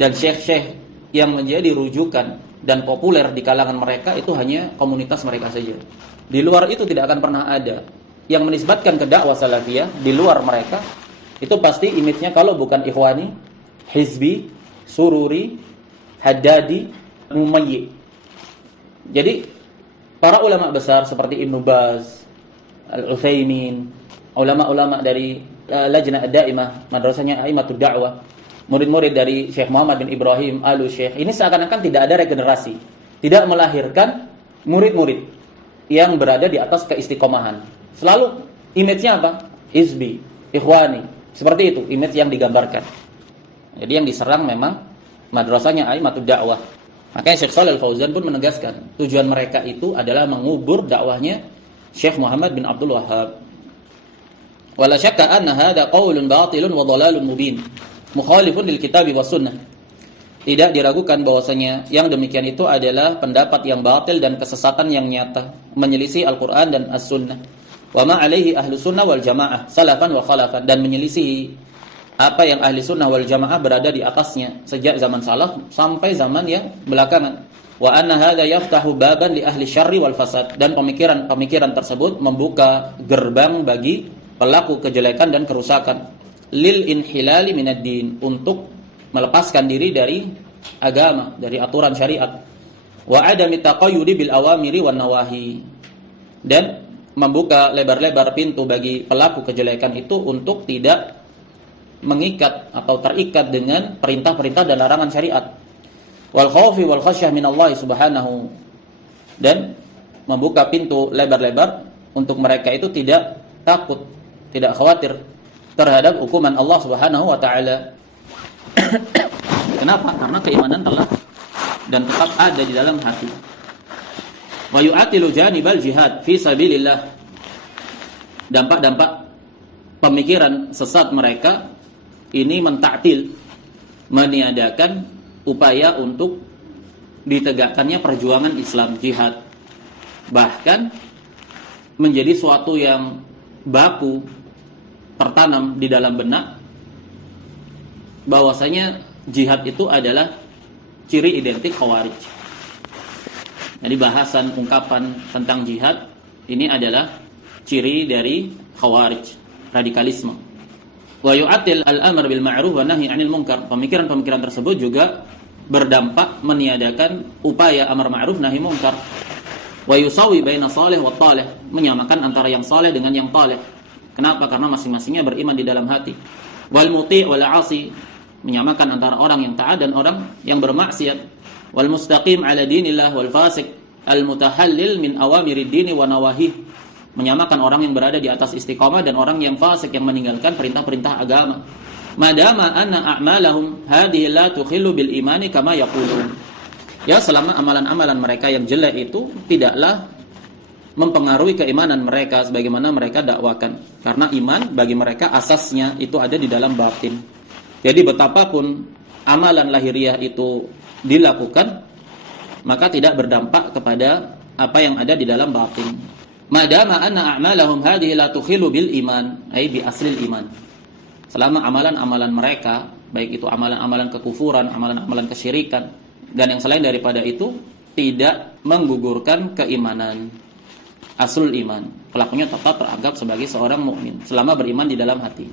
dan syekh-syekh yang menjadi rujukan dan populer di kalangan mereka itu hanya komunitas mereka saja. Di luar itu tidak akan pernah ada yang menisbatkan ke dakwah salafiyah. Di luar mereka itu pasti image-nya kalau bukan ikhwani, hizbi, sururi, haddadi, mumayyi. Jadi para ulama besar seperti Ibnu Baz, Al-Utsaimin, ulama-ulama dari Lajnah Ad-Daimah, madrasahnya A'immatud Da'wah, murid-murid dari Syekh Muhammad bin Ibrahim Al-Syekh, ini seakan-akan tidak ada regenerasi, tidak melahirkan murid-murid yang berada di atas keistiqomahan. Selalu image-nya apa? Hizbi, ikhwani, seperti itu image yang digambarkan. Jadi yang diserang memang madrasahnya A'immatud Da'wah. Makanya Syekh Shalih Al-Fauzan pun menegaskan tujuan mereka itu adalah mengubur dakwahnya Syekh Muhammad bin Abdul Wahhab. Wala syakka anna hadha qaulun batilun wa dhalalun mubin, mukhalifun lil kitabi was sunnah. Tidak diragukan bahwasanya yang demikian itu adalah pendapat yang batil dan kesesatan yang nyata, menyelisih Al-Qur'an dan As-Sunnah. Wa ma alaihi ahlu sunnah wal jamaah salafan wa khalafan, dan menyelisihi apa yang ahli sunnah wal jamaah berada di atasnya sejak zaman salaf sampai zaman yang belakangan. Wa anna hadha yaftahu baban li ahli syarri wal fasad, dan pemikiran tersebut membuka gerbang bagi pelaku kejelekan dan kerusakan, lil inhilali minad din, untuk melepaskan diri dari agama, dari aturan syariat, wa adami taqayyudi bil awamiri wan nawahi, dan membuka lebar-lebar pintu bagi pelaku kejelekan itu untuk tidak mengikat atau terikat dengan perintah-perintah dan larangan syariat, wal khaufi wal khasyah minallahi subhanahu, dan membuka pintu lebar-lebar untuk mereka itu tidak takut, tidak khawatir terhadap hukuman Allah Subhanahu wa taala. Kenapa? Karena keimanan telah dan tetap ada di dalam hati. Wa yu'atilu janibal jihad fi sabilillah. Dampak-dampak pemikiran sesat mereka ini mentaktil, meniadakan upaya untuk ditegakkannya perjuangan Islam, jihad. Bahkan menjadi suatu yang baku, tertanam di dalam benak bahwasanya jihad itu adalah ciri identik Khawarij. Jadi bahasan ungkapan tentang jihad ini adalah ciri dari Khawarij, radikalisme. Wa yu'atil al-amr bil ma'ruf wa nahi 'anil munkar. Pemikiran-pemikiran tersebut juga berdampak meniadakan upaya amar ma'ruf nahi munkar. Wa yusawi baina salih wa talih, menyamakan antara yang saleh dengan yang talih. Kenapa? Karena masing-masingnya beriman di dalam hati. Wal muti' wal 'asi, menyamakan antara orang yang taat dan orang yang bermaksiat. Wal mustaqim 'ala dinillah wal fasik al mutahallil min awamirid dini wa nawahih, menyamakan orang yang berada di atas istiqamah dan orang yang fasik yang meninggalkan perintah-perintah agama. Madama anna a'malahum hadhihi la tukhillu bil imani kama yaqulun. Ya, selama amalan-amalan mereka yang jelek itu tidaklah mempengaruhi keimanan mereka sebagaimana mereka dakwakan. Karena iman bagi mereka asasnya itu ada di dalam batin. Jadi betapapun amalan lahiriah itu dilakukan, maka tidak berdampak kepada apa yang ada di dalam batin. Madama anna a'malahum hadhihi la tukhilu bil iman, ay bi aslil iman. Selama amalan-amalan mereka, baik itu amalan-amalan kekufuran, amalan-amalan kesyirikan dan yang selain daripada itu tidak menggugurkan keimanan, aslul iman. Pelakunya tetap teranggap sebagai seorang mukmin selama beriman di dalam hati.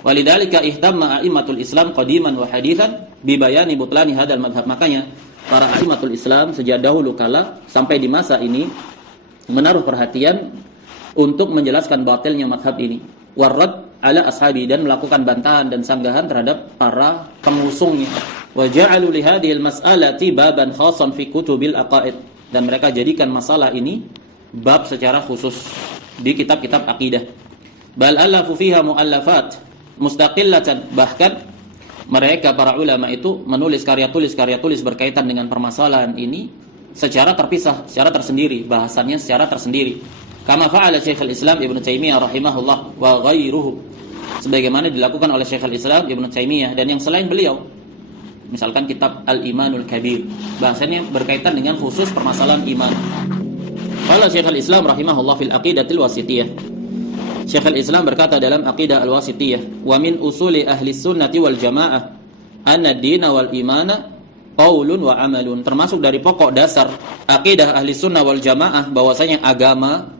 Walidzalika ihtamma a'immatul Islam qadiman wa haditsan bi bayani butlani hadzal madhhab. Makanya para a'immatul Islam sejak dahulu kala sampai di masa ini menaruh perhatian untuk menjelaskan batilnya madhab ini, warad ala ashabi, dan melakukan bantahan dan sanggahan terhadap para pengusungnya. Wa ja'alu li hadhil mas'alati baban khasan fi kutubil aqaid, dan mereka jadikan masalah ini bab secara khusus di kitab-kitab akidah. Bal alafu fiha muallafat mustaqillatan, bahkan mereka para ulama itu menulis karya tulis berkaitan dengan permasalahan ini secara terpisah, secara tersendiri, bahasannya secara tersendiri. Kama fa'ala Syekhul Islam Ibnu Taimiyah rahimahullah wa ghairuhu, sebagaimana dilakukan oleh Syekhul Islam Ibnu Taimiyah dan yang selain beliau. Misalkan kitab Al-Imanul Kabir, bahasanya berkaitan dengan khusus permasalahan iman. Qala Syekhul Islam rahimahullah fil aqidatil wasitiyah. Syekhul Islam berkata dalam aqidah al-wasitiyah, wa min usuli ahli sunnati wal jamaah anna ad-dina wal imana qaulun wa amalun. Termasuk dari pokok dasar akidah ahli sunnah wal jamaah bahwasanya agama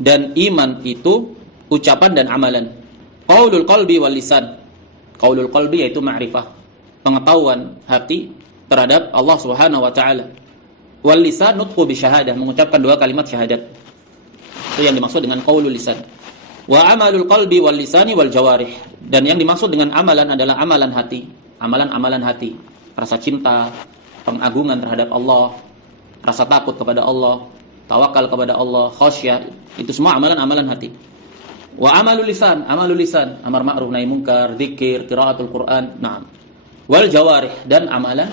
dan iman itu ucapan dan amalan. Qaulul qalbi wal lisan. Qaulul qalbi yaitu ma'rifah, pengetahuan hati terhadap Allah Subhanahu wa taala. Wal lisan nutqu bi syahadah, mengucapkan dua kalimat syahadat. Itu yang dimaksud dengan qaulul lisan. Wa amalul qalbi wal lisani wal jawarih. Dan yang dimaksud dengan amalan adalah amalan hati, amalan-amalan hati. Rasa cinta, pengagungan terhadap Allah, rasa takut kepada Allah, tawakal kepada Allah, khasyah, itu semua amalan-amalan hati. Wa amalul lisan, amar ma'ruf nahi munkar, zikir, qiraatul Quran, na'am. Wal jawarih, dan amalan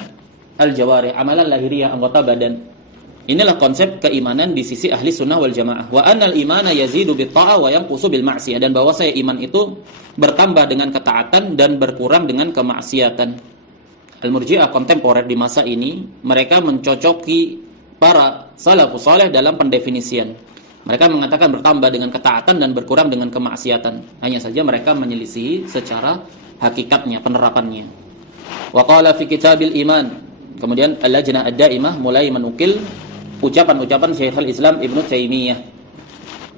al-jawarih, amalan lahiriah anggota badan. Inilah konsep keimanan di sisi ahli sunnah wal jamaah. Wa annal imana yazidu bit ta'ah wa yanqusu bil ma'siyah, dan bahwa saya iman itu bertambah dengan ketaatan dan berkurang dengan kemaksiatan. Al-Murji'ah kontemporer di masa ini, mereka mencocoki para salafus saleh dalam pendefinisian. Mereka mengatakan bertambah dengan ketaatan dan berkurang dengan kemaksiatan. Hanya saja mereka menyelisihi secara hakikatnya, penerapannya. Wa qala fi kitabil iman. Kemudian Al-Lajnah Ad-Daimah mulai menukil ucapan-ucapan Syekhul Islam Ibnu Taimiyah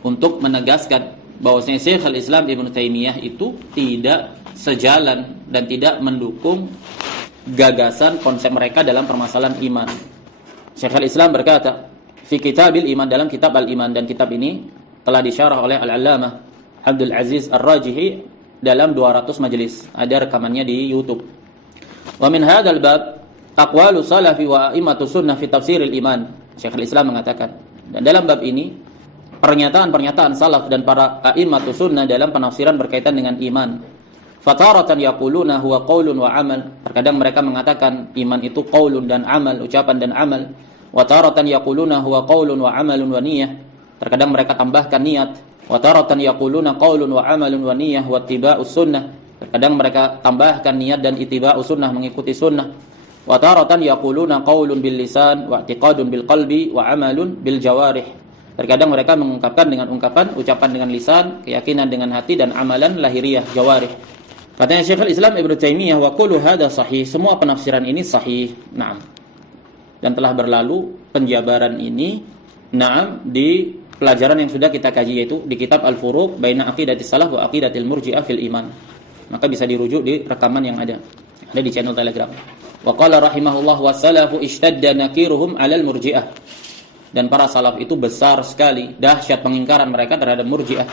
untuk menegaskan bahwasanya Syekhul Islam Ibnu Taimiyah itu tidak sejalan dan tidak mendukung gagasan konsep mereka dalam permasalahan iman. Syekhul Islam berkata, fi kitabil iman, dalam kitab Al-Iman, dan kitab ini telah disyarah oleh Al-Allamah Abdul Aziz Ar-Rajihi dalam 200 majelis. Ada rekamannya di YouTube. Wa min hadzal bab aqwalu salafi wa a'immatu sunnah fi tafsiril iman. Syekhul Islam mengatakan, dan dalam bab ini pernyataan-pernyataan salaf dan para a'immatus sunnah dalam penafsiran berkaitan dengan iman. Fataratan yaquluna huwa qaulun wa amal. Terkadang mereka mengatakan iman itu qaulun dan amal, ucapan dan amal. Wa taratan yaquluna huwa qaulun wa amalun wa niyyah. Terkadang mereka tambahkan niat. Wa taratan yaquluna qaulun wa amalun wa niyyah wa ittiba'us sunnah. Terkadang mereka tambahkan niat dan ittiba'us sunnah, mengikuti sunnah. Wa taratan yaquluna qaulun bil lisan wa i'tiqadun bil qalbi wa amalun bil jawarih. Terkadang mereka mengungkapkan dengan ungkapan, ucapan dengan lisan, keyakinan dengan hati, dan amalan lahiriah, jawarih. Katanya Syekhul Islam Ibnu Taimiyah, wa kullu hadza sahih, semua penafsiran ini sahih. Naam. Dan telah berlalu penjabaran ini di pelajaran yang sudah kita kaji, yaitu di kitab Al-Furuq baina aqidatis salaf wa aqidatil murji'ah fil iman. Maka bisa dirujuk di rekaman yang ada di channel Telegram. Wa qala rahimahullah wa salafu ishtadda nakiruhum 'alal murji'ah. Dan para salaf itu besar sekali dahsyat pengingkaran mereka terhadap murji'ah.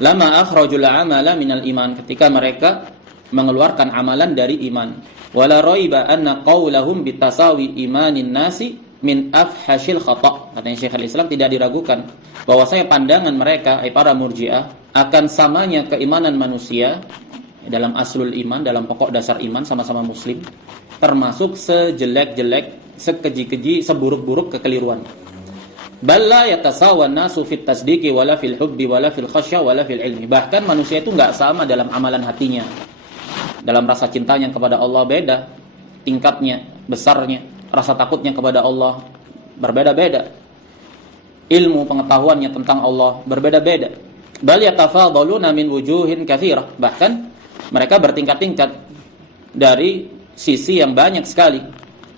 Lama akhrajul amala minal iman, ketika mereka mengeluarkan amalan dari iman. Wala raiba anna qaulahum bitasawi imanin nasi min afhashil khata'. Katanya Syekhul Islam, tidak diragukan bahwasanya pandangan mereka para murji'ah akan samanya keimanan manusia dalam aslul iman, dalam pokok dasar iman, sama-sama muslim, termasuk sejelek-jelek, sekeji-keji, seburuk-buruk kekeliruan. Balla yatasawan nasu fit tasdiqi wala fil hubbi wala fil khasyah wala fil ilmi. Bahkan manusia itu enggak sama dalam amalan hatinya. Dalam rasa cintanya kepada Allah beda tingkatnya, besarnya. Rasa takutnya kepada Allah berbeda-beda. Ilmu pengetahuannya tentang Allah berbeda-beda. Bal yatafadhaluna min wujuhin katsirah. Bahkan mereka bertingkat-tingkat dari sisi yang banyak sekali.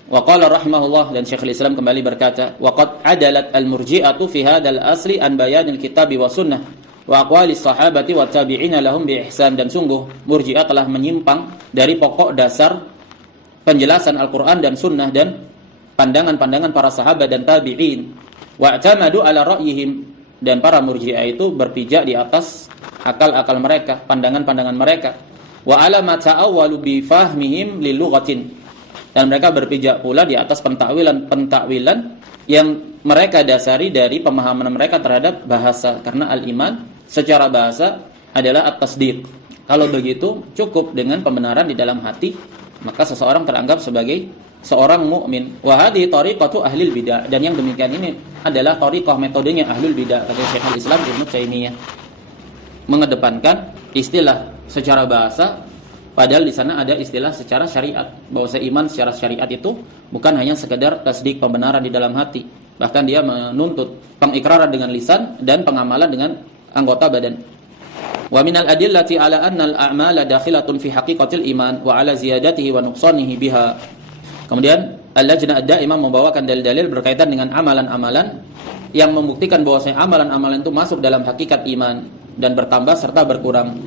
Wa qala rahimahullah, dan Syekhul Islam kembali berkata, wa qad adalat al-murji'atu fi hadzal asli an bayanil kitabi wa sunnah wa aqwalis sahabati wa tabi'ina lahum bi ihsan. Dan sungguh murji'ah telah menyimpang dari pokok dasar penjelasan Al-Qur'an dan sunnah dan pandangan-pandangan para sahabat dan tabi'in. Wa i'tamadu ala ra'yihim, dan para murji'ah itu berpijak di atas akal-akal mereka, pandangan-pandangan mereka. Wa ala ma ta'awwalu bi fahmihim lil lughatin, dan mereka berpijak pula di atas pentakwilan yang mereka dasari dari pemahaman mereka terhadap bahasa. Karena al-iman secara bahasa adalah at-tasdiq. Kalau begitu cukup dengan pembenaran di dalam hati, maka seseorang teranggap sebagai seorang mukmin. Wa hadhihi tariqatu ahlil bidah, dan yang demikian ini adalah tariqah, metodenya ahlul bidah, kata Syekhul Islam Ibnu Taimiyah. Mengedepankan istilah secara bahasa, padahal di sana ada istilah secara syariat. Bahwa iman secara syariat itu bukan hanya sekedar tasdik, pembenaran di dalam hati, bahkan dia menuntut pengikraran dengan lisan dan pengamalan dengan anggota badan. Wa minal adillati ala anna al-a'mala dakhilatun fi haqiqatil iman wa ala ziyadatihi wa nuqsanihi biha. Kemudian Al-Lajnah Ad-Daimah membawakan dalil-dalil berkaitan dengan amalan-amalan yang membuktikan bahwasanya amalan-amalan itu masuk dalam hakikat iman dan bertambah serta berkurang.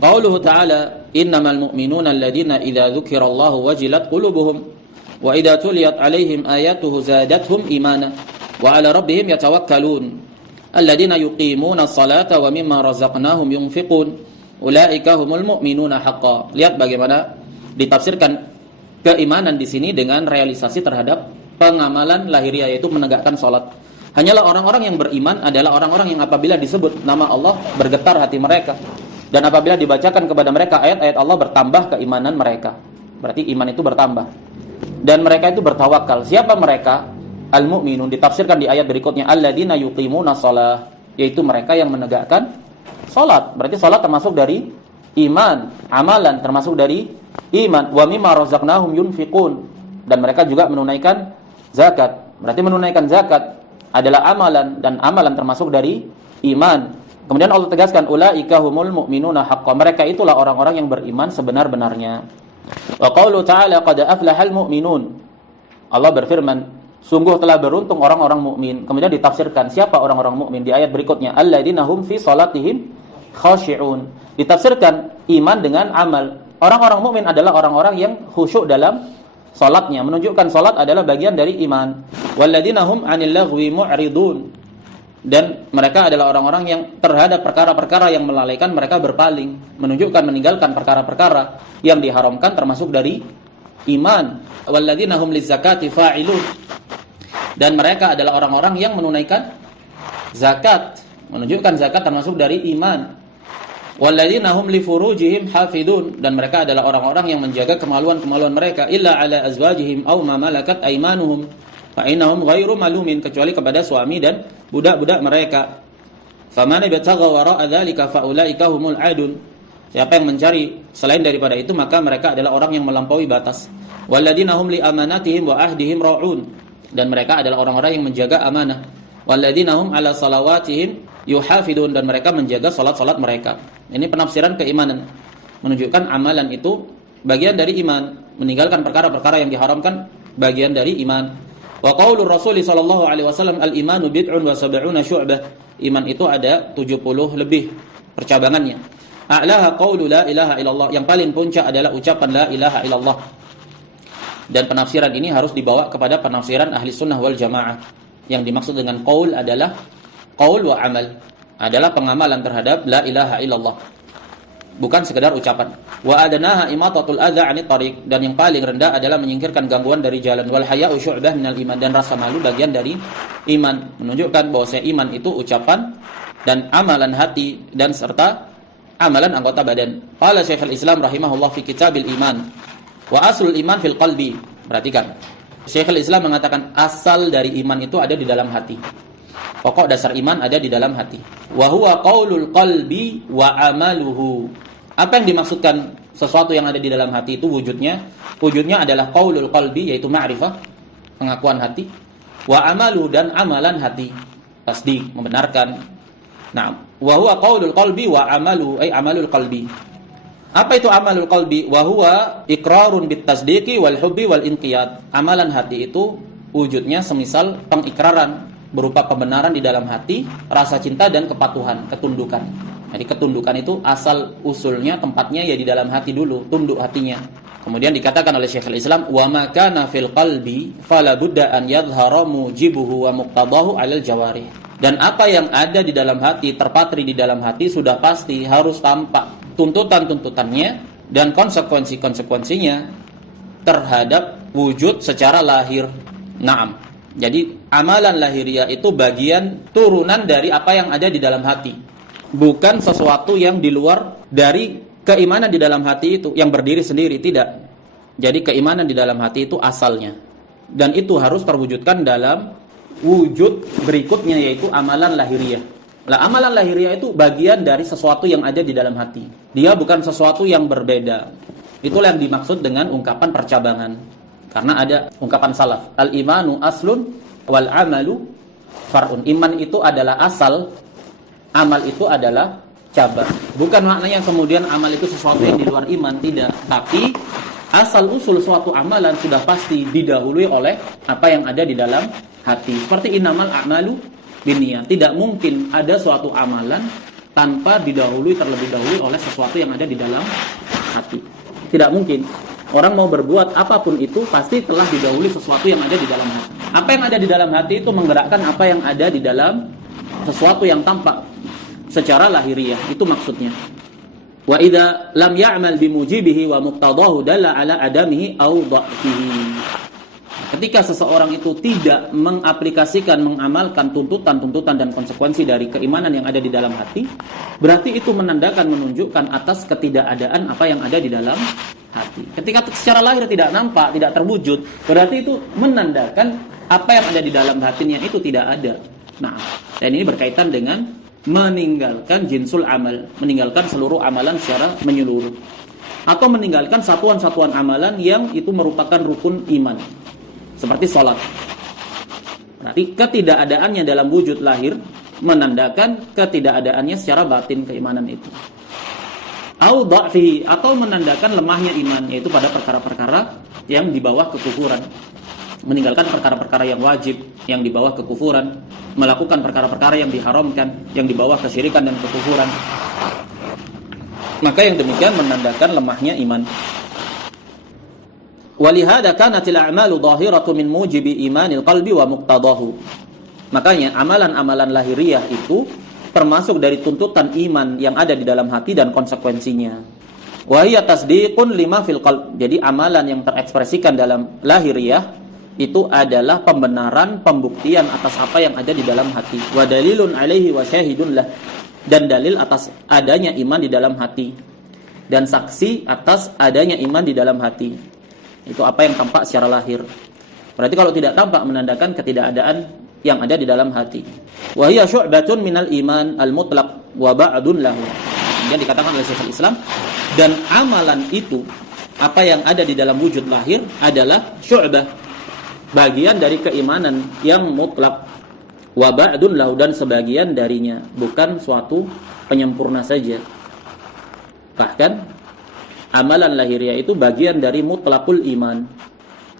Qauluhu ta'ala, innamal mu'minuna alladhina idza dzukirallahu wajilat qulubuhum wa idza tuliyat 'alaihim ayatuhu zadatuhum imana wa 'ala rabbihim yatawakkalun alladhina yuqimuna as-salata wa mimma razaqnahum yunfiqun ulaika humul mu'minuna haqqan. Lihat bagaimana ditafsirkan keimanan di sini dengan realisasi terhadap pengamalan lahiriah, yaitu menegakkan salat. Hanyalah orang-orang yang beriman adalah orang-orang yang apabila disebut nama Allah bergetar hati mereka. Dan apabila dibacakan kepada mereka ayat-ayat Allah, bertambah keimanan mereka. Berarti iman itu bertambah. Dan mereka itu bertawakal. Siapa mereka? Al-mu'minun. Ditafsirkan di ayat berikutnya, alladzina yuqimuna shalah, yaitu mereka yang menegakkan salat. Berarti salat termasuk dari iman, amalan termasuk dari iman. Wa mimma razaqnahum yunfiqun, dan mereka juga menunaikan zakat. Berarti menunaikan zakat adalah amalan, dan amalan termasuk dari iman. Kemudian Allah tegaskan, ulaika humul mu'minuna haqqan, mereka itulah orang-orang yang beriman sebenar-benarnya. Wa qaulu ta'ala qad aflahal mu'minun, Allah berfirman, sungguh telah beruntung orang-orang mukmin. Kemudian ditafsirkan siapa orang-orang mukmin di ayat berikutnya, alladzina hum fi salatihim khashi'un. Ditafsirkan iman dengan amal. Orang-orang mukmin adalah orang-orang yang khusyuk dalam salatnya, menunjukkan salat adalah bagian dari iman. Walladzina hum 'anil laghwi mu'ridun, dan mereka adalah orang-orang yang terhadap perkara-perkara yang melalaikan mereka berpaling, menunjukkan meninggalkan perkara-perkara yang diharamkan termasuk dari iman. Walladzina hum lizakati fa'ilun, dan mereka adalah orang-orang yang menunaikan zakat. Menunjukkan zakat termasuk dari iman. Walladzina hum li furujihim hafidun, dan mereka adalah orang-orang yang menjaga kemaluan-kemaluan mereka, illa ala azwajihim aw ma malakat aymanuhum fa innahum ghairu malumin, kecuali kepada suami dan budak-budak mereka. Faman ibtagha wara'a dzalika fa ulaika humul adun. Siapa yang mencari selain daripada itu, maka mereka adalah orang yang melampaui batas. Walladzina hum li amanatihim wa ahdihim ra'un, dan mereka adalah orang-orang yang menjaga amanah. Walladzina hum ala salawatihim yuhafidun, dan mereka menjaga salat-salat mereka. Ini penafsiran keimanan, menunjukkan amalan itu bagian dari iman, meninggalkan perkara-perkara yang diharamkan bagian dari iman. Wa qaulur Rasul sallallahu alaihi wasallam al-imanu bid'un wa sab'una syu'bah. Iman itu ada 70 lebih percabangannya. A'laha qaulu la ilaha illallah, yang paling puncak adalah ucapan la ilaha illallah. Dan penafsiran ini harus dibawa kepada penafsiran ahli sunnah wal jamaah. Yang dimaksud dengan qaul adalah qaul wa amal, adalah pengamalan terhadap la ilaha illallah, bukan sekedar ucapan. Wa adnaha imatatul adza 'anit tariq, dan yang paling rendah adalah menyingkirkan gangguan dari jalan. Wal haya'u syu'bah minal iman, dan rasa malu bagian dari iman. Menunjukkan bahwa iman itu ucapan dan amalan hati dan serta amalan anggota badan. Qala Syekhul Islam rahimahullah fi kitabil iman, wa aslul iman fil qalbi. Perhatikan, Syekhul Islam mengatakan asal dari iman itu ada di dalam hati. Pokok dasar iman ada di dalam hati. Wa huwa qaulul qalbi wa amaluhu. Apa yang dimaksudkan sesuatu yang ada di dalam hati itu wujudnya? Wujudnya adalah qaulul qalbi, yaitu ma'rifah, pengakuan hati. Wa amaluhu, dan amalan hati, tasdik, membenarkan. Nah, wa huwa qaulul qalbi wa amaluhu, ay amalul qalbi. Apa itu amalul qalbi? Wa huwa iqrarun bit tasdiqi wal hubbi wal inqiyad. Amalan hati itu wujudnya semisal pengikraran berupa pembenaran di dalam hati, rasa cinta dan kepatuhan, ketundukan. Jadi ketundukan itu asal usulnya, tempatnya ya di dalam hati dulu, tunduk hatinya. Kemudian dikatakan oleh Syekhul Islam, wa ma kana fil qalbi fala budda an yadhhara mujibuhu wa muqtadahu 'alal jawarih. Dan apa yang ada di dalam hati, terpatri di dalam hati, sudah pasti harus tampak tuntutan-tuntutannya dan konsekuensi-konsekuensinya terhadap wujud secara lahir. Naam. Jadi amalan lahiriah itu bagian turunan dari apa yang ada di dalam hati, bukan sesuatu yang di luar dari keimanan di dalam hati itu yang berdiri sendiri, tidak. Jadi keimanan di dalam hati itu asalnya, dan itu harus terwujudkan dalam wujud berikutnya, yaitu amalan lahiriah. Lah, amalan lahiriah itu bagian dari sesuatu yang ada di dalam hati, dia bukan sesuatu yang berbeda. Itulah yang dimaksud dengan ungkapan percabangan. Karena ada ungkapan salaf, al-imanu aslun wal amalu far'un. Iman itu adalah asal, amal itu adalah cabang. Bukan maknanya kemudian amal itu sesuatu yang di luar iman, tidak. Tapi asal usul suatu amalan sudah pasti didahului oleh apa yang ada di dalam hati. Seperti innamal a'malu binniyat. Tidak mungkin ada suatu amalan tanpa didahului terlebih dahulu oleh sesuatu yang ada di dalam hati. Tidak mungkin. Orang mau berbuat apapun itu pasti telah didahului sesuatu yang ada di dalam hati. Apa yang ada di dalam hati itu menggerakkan apa yang ada di dalam sesuatu yang tampak secara lahiriah. Itu maksudnya. Wa idza lam ya'mal bimujibihi wa muqtadahu dalla ala adamihi aw dha'fihi. Ketika seseorang itu tidak mengaplikasikan, mengamalkan tuntutan-tuntutan dan konsekuensi dari keimanan yang ada di dalam hati, berarti itu menandakan, menunjukkan atas ketidakadaan apa yang ada di dalam hati. Ketika secara lahir tidak nampak, tidak terwujud, berarti itu menandakan apa yang ada di dalam hatinya itu tidak ada. Nah, dan ini berkaitan dengan meninggalkan jinsul amal, meninggalkan seluruh amalan secara menyeluruh, atau meninggalkan satuan-satuan amalan yang itu merupakan rukun iman. Seperti sholat. Berarti ketidakadaannya dalam wujud lahir menandakan ketidakadaannya secara batin keimanan itu. Au dha'fihi, atau menandakan lemahnya iman, yaitu pada perkara-perkara yang di bawah kekufuran. Meninggalkan perkara-perkara yang wajib, yang di bawah kekufuran, melakukan perkara-perkara yang diharamkan, yang di bawah kesyirikan dan kekufuran. Maka yang demikian menandakan lemahnya iman. Walihada kanatil a'malu dhahiratu min mujibi imanil qalbi wa muqtadahu. Makanya amalan-amalan lahiriah itu termasuk dari tuntutan iman yang ada di dalam hati dan konsekuensinya. Wa hiya tasdiqun lima fil qalb. Jadi amalan yang terekspresikan dalam lahiriah itu adalah pembenaran, pembuktian atas apa yang ada di dalam hati. Wa dalilun alaihi wa syahidun lah, dan dalil atas adanya iman di dalam hati, dan saksi atas adanya iman di dalam hati. Itu apa yang tampak secara lahir. Berarti kalau tidak tampak menandakan ketidakadaan yang ada di dalam hati. Wa hiya syu'batun minal iman al-mutlaq wa ba'dun lahu. Yang dikatakan oleh Syekhul Islam, dan amalan itu, apa yang ada di dalam wujud lahir adalah syu'bah, bagian dari keimanan yang mutlak, wa ba'dun lahu, dan sebagian darinya, bukan suatu penyempurna saja. Bahkan amalan lahiriah itu bagian dari mutlakul iman.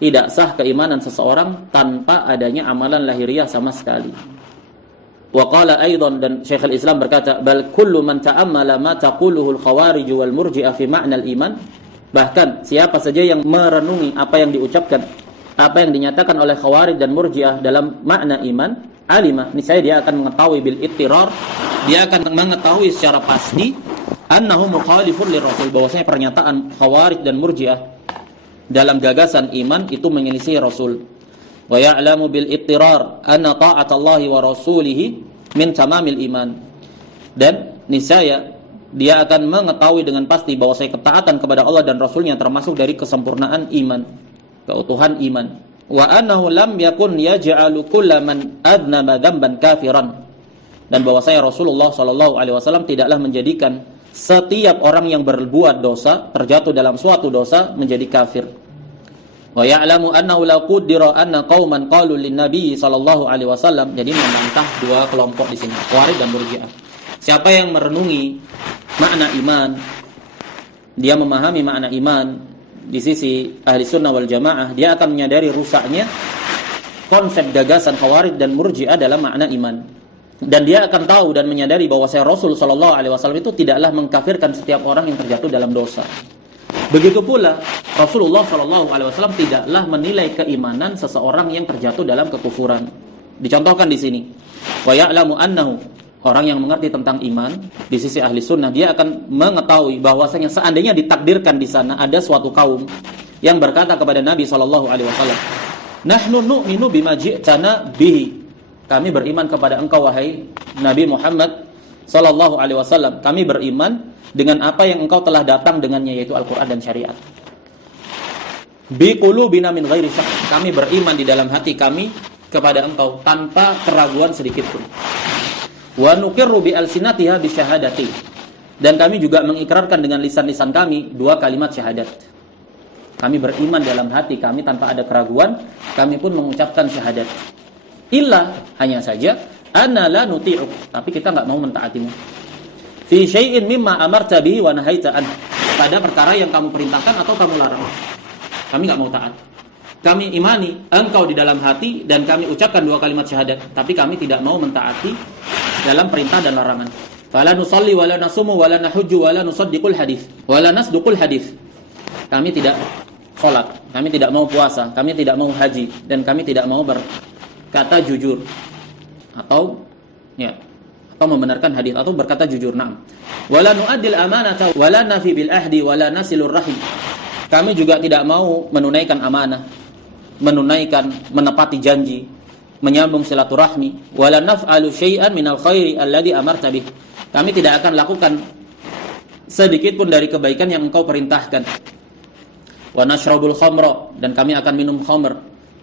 Tidak sah keimanan seseorang tanpa adanya amalan lahiriah sama sekali. Wa qala aidan, dan Syekhul Islam berkata, bal kullu man ta'ammala ma taquluhu al-khawarij wal murji'ah fi ma'na al-iman. Bahkan siapa saja yang merenungi apa yang diucapkan, apa yang dinyatakan oleh khawarij dan murji'ah dalam makna iman, alima, niscaya dia akan mengetahui bil ittirar, dia akan mengetahui secara pasti annahu mukhalifun lirrasul, bahwasanya pernyataan khawarij dan murji'ah dalam gagasan iman itu menyelisih Rasul. Wa ya'lamu bil ittirar anna ta'atallahi wa rasulihi min tamamil iman, dan niscaya dia akan mengetahui dengan pasti bahwasanya ketaatan kepada Allah dan Rasulnya termasuk dari kesempurnaan iman, keutuhan iman. Wa annahu lam yakun yaj'alu kullaman adnama dzamban kafiran, dan bahwasanya Rasulullah SAW tidaklah menjadikan setiap orang yang berbuat dosa, terjatuh dalam suatu dosa, menjadi kafir. Wa ya'lamu annahu la qaddara anna qauman qalu lin-nabi sallallahu alaihi wasallam. Jadi membantah dua kelompok di sini, Khawarij dan Murji'ah. Siapa yang merenungi makna iman, dia memahami makna iman di sisi ahli sunnah wal jamaah, dia akan menyadari rusaknya konsep gagasan Khawarij dan Murji'ah dalam makna iman. Dan dia akan tahu dan menyadari bahwa Rasul sallallahu alaihi wasallam itu tidaklah mengkafirkan setiap orang yang terjatuh dalam dosa. Begitu pula Rasulullah sallallahu alaihi wasallam tidaklah menilai keimanan seseorang yang terjatuh dalam kekufuran. Dicontohkan di sini. Wa ya'lamu annahu, orang yang mengerti tentang iman di sisi ahli sunnah, dia akan mengetahui bahwasanya seandainya ditakdirkan di sana ada suatu kaum yang berkata kepada Nabi sallallahu alaihi wasallam, "Nahnu nu'minu bima ji'tana bihi." Kami beriman kepada engkau wahai Nabi Muhammad sallallahu alaihi wasallam. Kami beriman dengan apa yang engkau telah datang dengannya, yaitu Al-Qur'an dan syariat. Bi qulubina min ghairi syak. Kami beriman di dalam hati kami kepada engkau tanpa keraguan sedikit pun. Wa nuqirru bi alsinatiha bi syahadati. Dan kami juga mengikrarkan dengan lisan-lisan kami dua kalimat syahadat. Kami beriman dalam hati kami tanpa ada keraguan, kami pun mengucapkan syahadat. Illa, hanya saja, anna la nuti'uk, tapi kita enggak mau mentaatimu. Fi syai'in mimma amarta bihi wa nahaita an, pada perkara yang kamu perintahkan atau kamu larang, kami enggak mau taat. Kami imani engkau di dalam hati dan kami ucapkan dua kalimat syahadat, tapi kami tidak mau mentaati dalam perintah dan larangan. Fala nusalli wala nasumu wala nahujju wala nusaddiqul hadis wala nasduqul hadis. Kami tidak salat, kami tidak mau puasa, kami tidak mau haji, dan kami tidak mau berkata jujur atau membenarkan hadis atau berkata jujur. Naam. Wala nu'addil amanata wala nafi bil ahdi wala nasilur rahim. Kami juga tidak mau menunaikan amanah, menepati janji, menyambung silaturahmi. Wala naf'alu syai'an minal khairi alladhi amarta bih. Kami tidak akan lakukan sedikit pun dari kebaikan yang engkau perintahkan. Wa nashrabul khamra, dan kami akan minum khamr.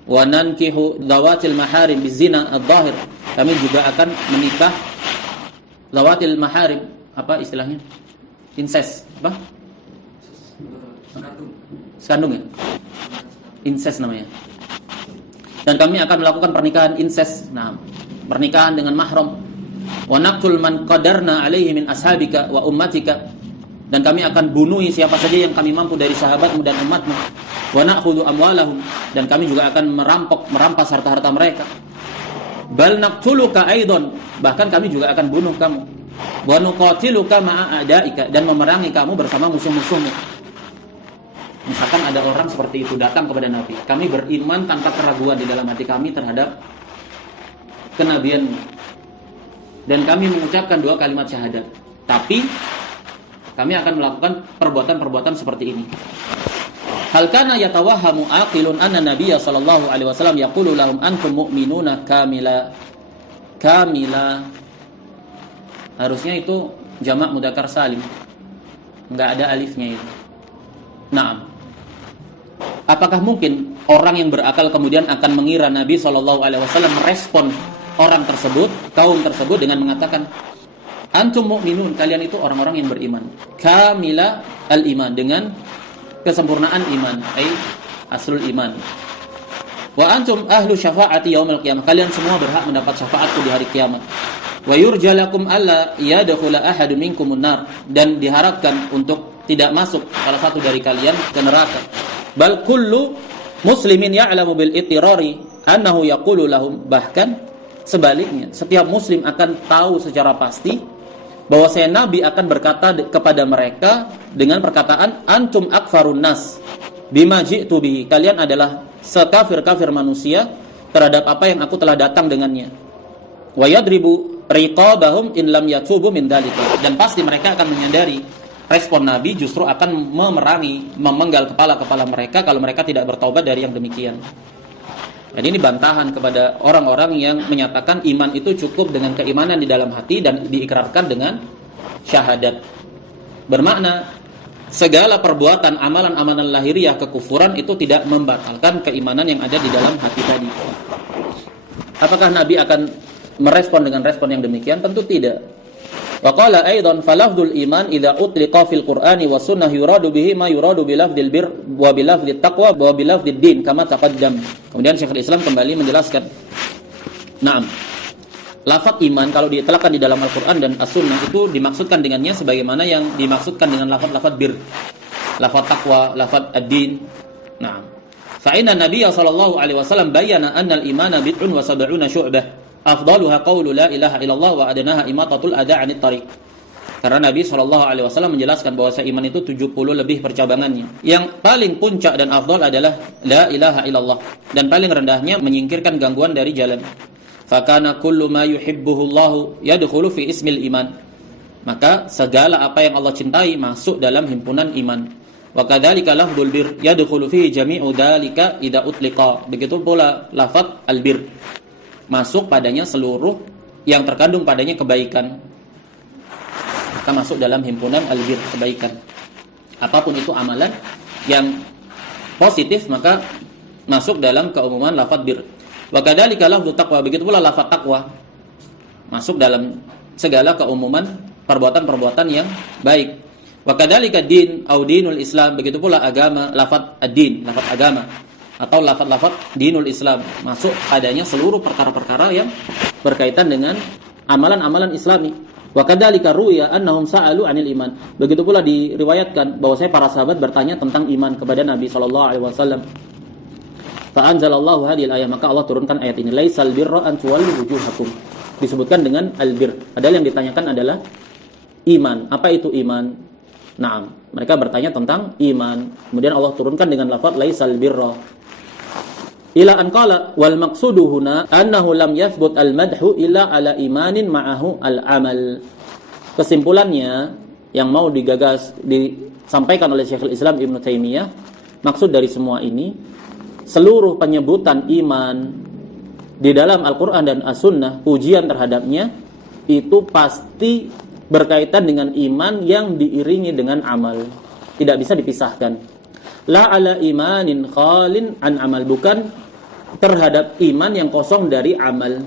Wa nankihu dhawatil maharim bizina adh-dhahir. Kami juga akan menikah dhawatil maharim, apa istilahnya? Incest, apa? Skandung ya? Incest namanya. Dan kami akan melakukan pernikahan incest. Nah, pernikahan dengan mahram. Wa naqtul man qadarna alaihi min ashabika wa ummatika. Dan kami akan bunuhi siapa saja yang kami mampu dari sahabatmu dan umatmu. Wa na'khudhu amwalahum, dan kami juga akan merampas harta-harta mereka. Bal naqtuluka aidan, bahkan kami juga akan bunuh kamu. Wa nuqatiluka ma'a a'daika, dan memerangi kamu bersama musuh-musuhmu. Misalkan ada orang seperti itu datang kepada Nabi, kami beriman tanpa keraguan di dalam hati kami terhadap kenabianmu, dan kami mengucapkan dua kalimat syahadat, tapi kami akan melakukan perbuatan-perbuatan seperti ini. Hal kana yatawahhamu aqilun anna nabiyya sallallahu alaihi wasallam yaqulu lahum antum mu'minuna kamila. Harusnya itu jamak mudzakkar salim. Enggak ada alifnya itu. Naam. Apakah mungkin orang yang berakal kemudian akan mengira Nabi sallallahu alaihi wasallam merespon orang tersebut, kaum tersebut dengan mengatakan antum mu'minun, kalian itu orang-orang yang beriman. Kamila al-iman, dengan kesempurnaan iman, ai aslul iman. Wa antum ahlu syafaati yaumil qiyamah, kalian semua berhak mendapat syafaatku di hari kiamat. Wa yurjalakum alla yadkhula ahadun minkumun nar, dan diharapkan untuk tidak masuk salah satu dari kalian ke neraka. Bal kullu muslimin ya'lamu bil ittirari annahu yaqulu lahum, bahkan sebaliknya setiap muslim akan tahu secara pasti bahwasanya Nabi akan berkata kepada mereka dengan perkataan antum akfarun nas bima ji'tu bihi, kalian adalah sekafir-kafir manusia terhadap apa yang aku telah datang dengannya. Wa yadribu riqabahum in lam yatubu min dzalika, dan pasti mereka akan menyadari respon Nabi justru akan memerangi, memenggal kepala-kepala mereka kalau mereka tidak bertaubat dari yang demikian. Dan ini bantahan kepada orang-orang yang menyatakan iman itu cukup dengan keimanan di dalam hati dan diikrarkan dengan syahadat. Bermakna segala perbuatan amalan-amalan lahiriah kekufuran itu tidak membatalkan keimanan yang ada di dalam hati tadi. Apakah Nabi akan merespon dengan respon yang demikian? Tentu tidak. Wa qala aidan falafdul iman idza utliqa fil qur'ani was sunnah yuradu bihi ma yuradu bilafdil bir wa bilafdit taqwa wa bilafdid din kama taqaddam. Kemudian Syekhul Islam kembali menjelaskan, na'am, lafaz iman kalau ditelakkan di dalam Al-Qur'an dan As-Sunnah itu dimaksudkan dengannya sebagaimana yang dimaksudkan dengan lafaz-lafaz bir, lafaz taqwa, lafaz ad-din. Na'am. Fa inna Nabiyya sallallahu alaihi wasallam bayyana anna al-imana bid'un wa sab'una syu'bah. Afdaluha qawlu la ilaha illallah wa adnaha imatatul adha 'anit tariq. Karena Nabi SAW menjelaskan bahwa iman itu 70 lebih percabangannya. Yang paling puncak dan afdal adalah la ilaha illallah, dan paling rendahnya menyingkirkan gangguan dari jalan. Fakana kullu ma yuhibbuhu Allah yadkhulu fi ismil iman. Maka segala apa yang Allah cintai masuk dalam himpunan iman. Wa kadzalika lafdzul bir yadkhulu fihi jami'u dzalika idza utliqa. Begitu pula lafaz albir, masuk padanya seluruh yang terkandung padanya kebaikan, maka masuk dalam himpunan albir, kebaikan. Apapun itu amalan yang positif maka masuk dalam keumuman lafaz bir. Wa kadzalika lafdzu taqwa, begitu pula lafaz taqwa masuk dalam segala keumuman perbuatan-perbuatan yang baik. Wa kadzalika din au dinul Islam, begitu pula agama, lafaz ad-din, lafaz agama, atau lafaz-lafaz dinul Islam, masuk padanya seluruh perkara-perkara yang berkaitan dengan amalan-amalan Islami. Wa kadzalika ruya annahum sa'alu 'anil iman. Begitu pula diriwayatkan bahwasanya para sahabat bertanya tentang iman kepada Nabi sallallahu alaihi wasallam. Fa anzalallahu hadhil ayat, maka Allah turunkan ayat ini, laisal birra an tuwallu wujuhakum. Disebutkan dengan albir. Padahal yang ditanyakan adalah iman. Apa itu iman? Naam, mereka bertanya tentang iman. Kemudian Allah turunkan dengan lafaz laisal birra. Ila an qala wal maqsudu huna annahu lam yathbut al madhu illa ala imanin ma'ahu al amal. Kesimpulannya yang mau disampaikan oleh Syekhul Islam Ibnu Taimiyah, maksud dari semua ini, seluruh penyebutan iman di dalam Al-Qur'an dan As-Sunnah, pujian terhadapnya itu pasti berkaitan dengan iman yang diiringi dengan amal. Tidak bisa dipisahkan. La ala imanin khalin an amal, bukan terhadap iman yang kosong dari amal.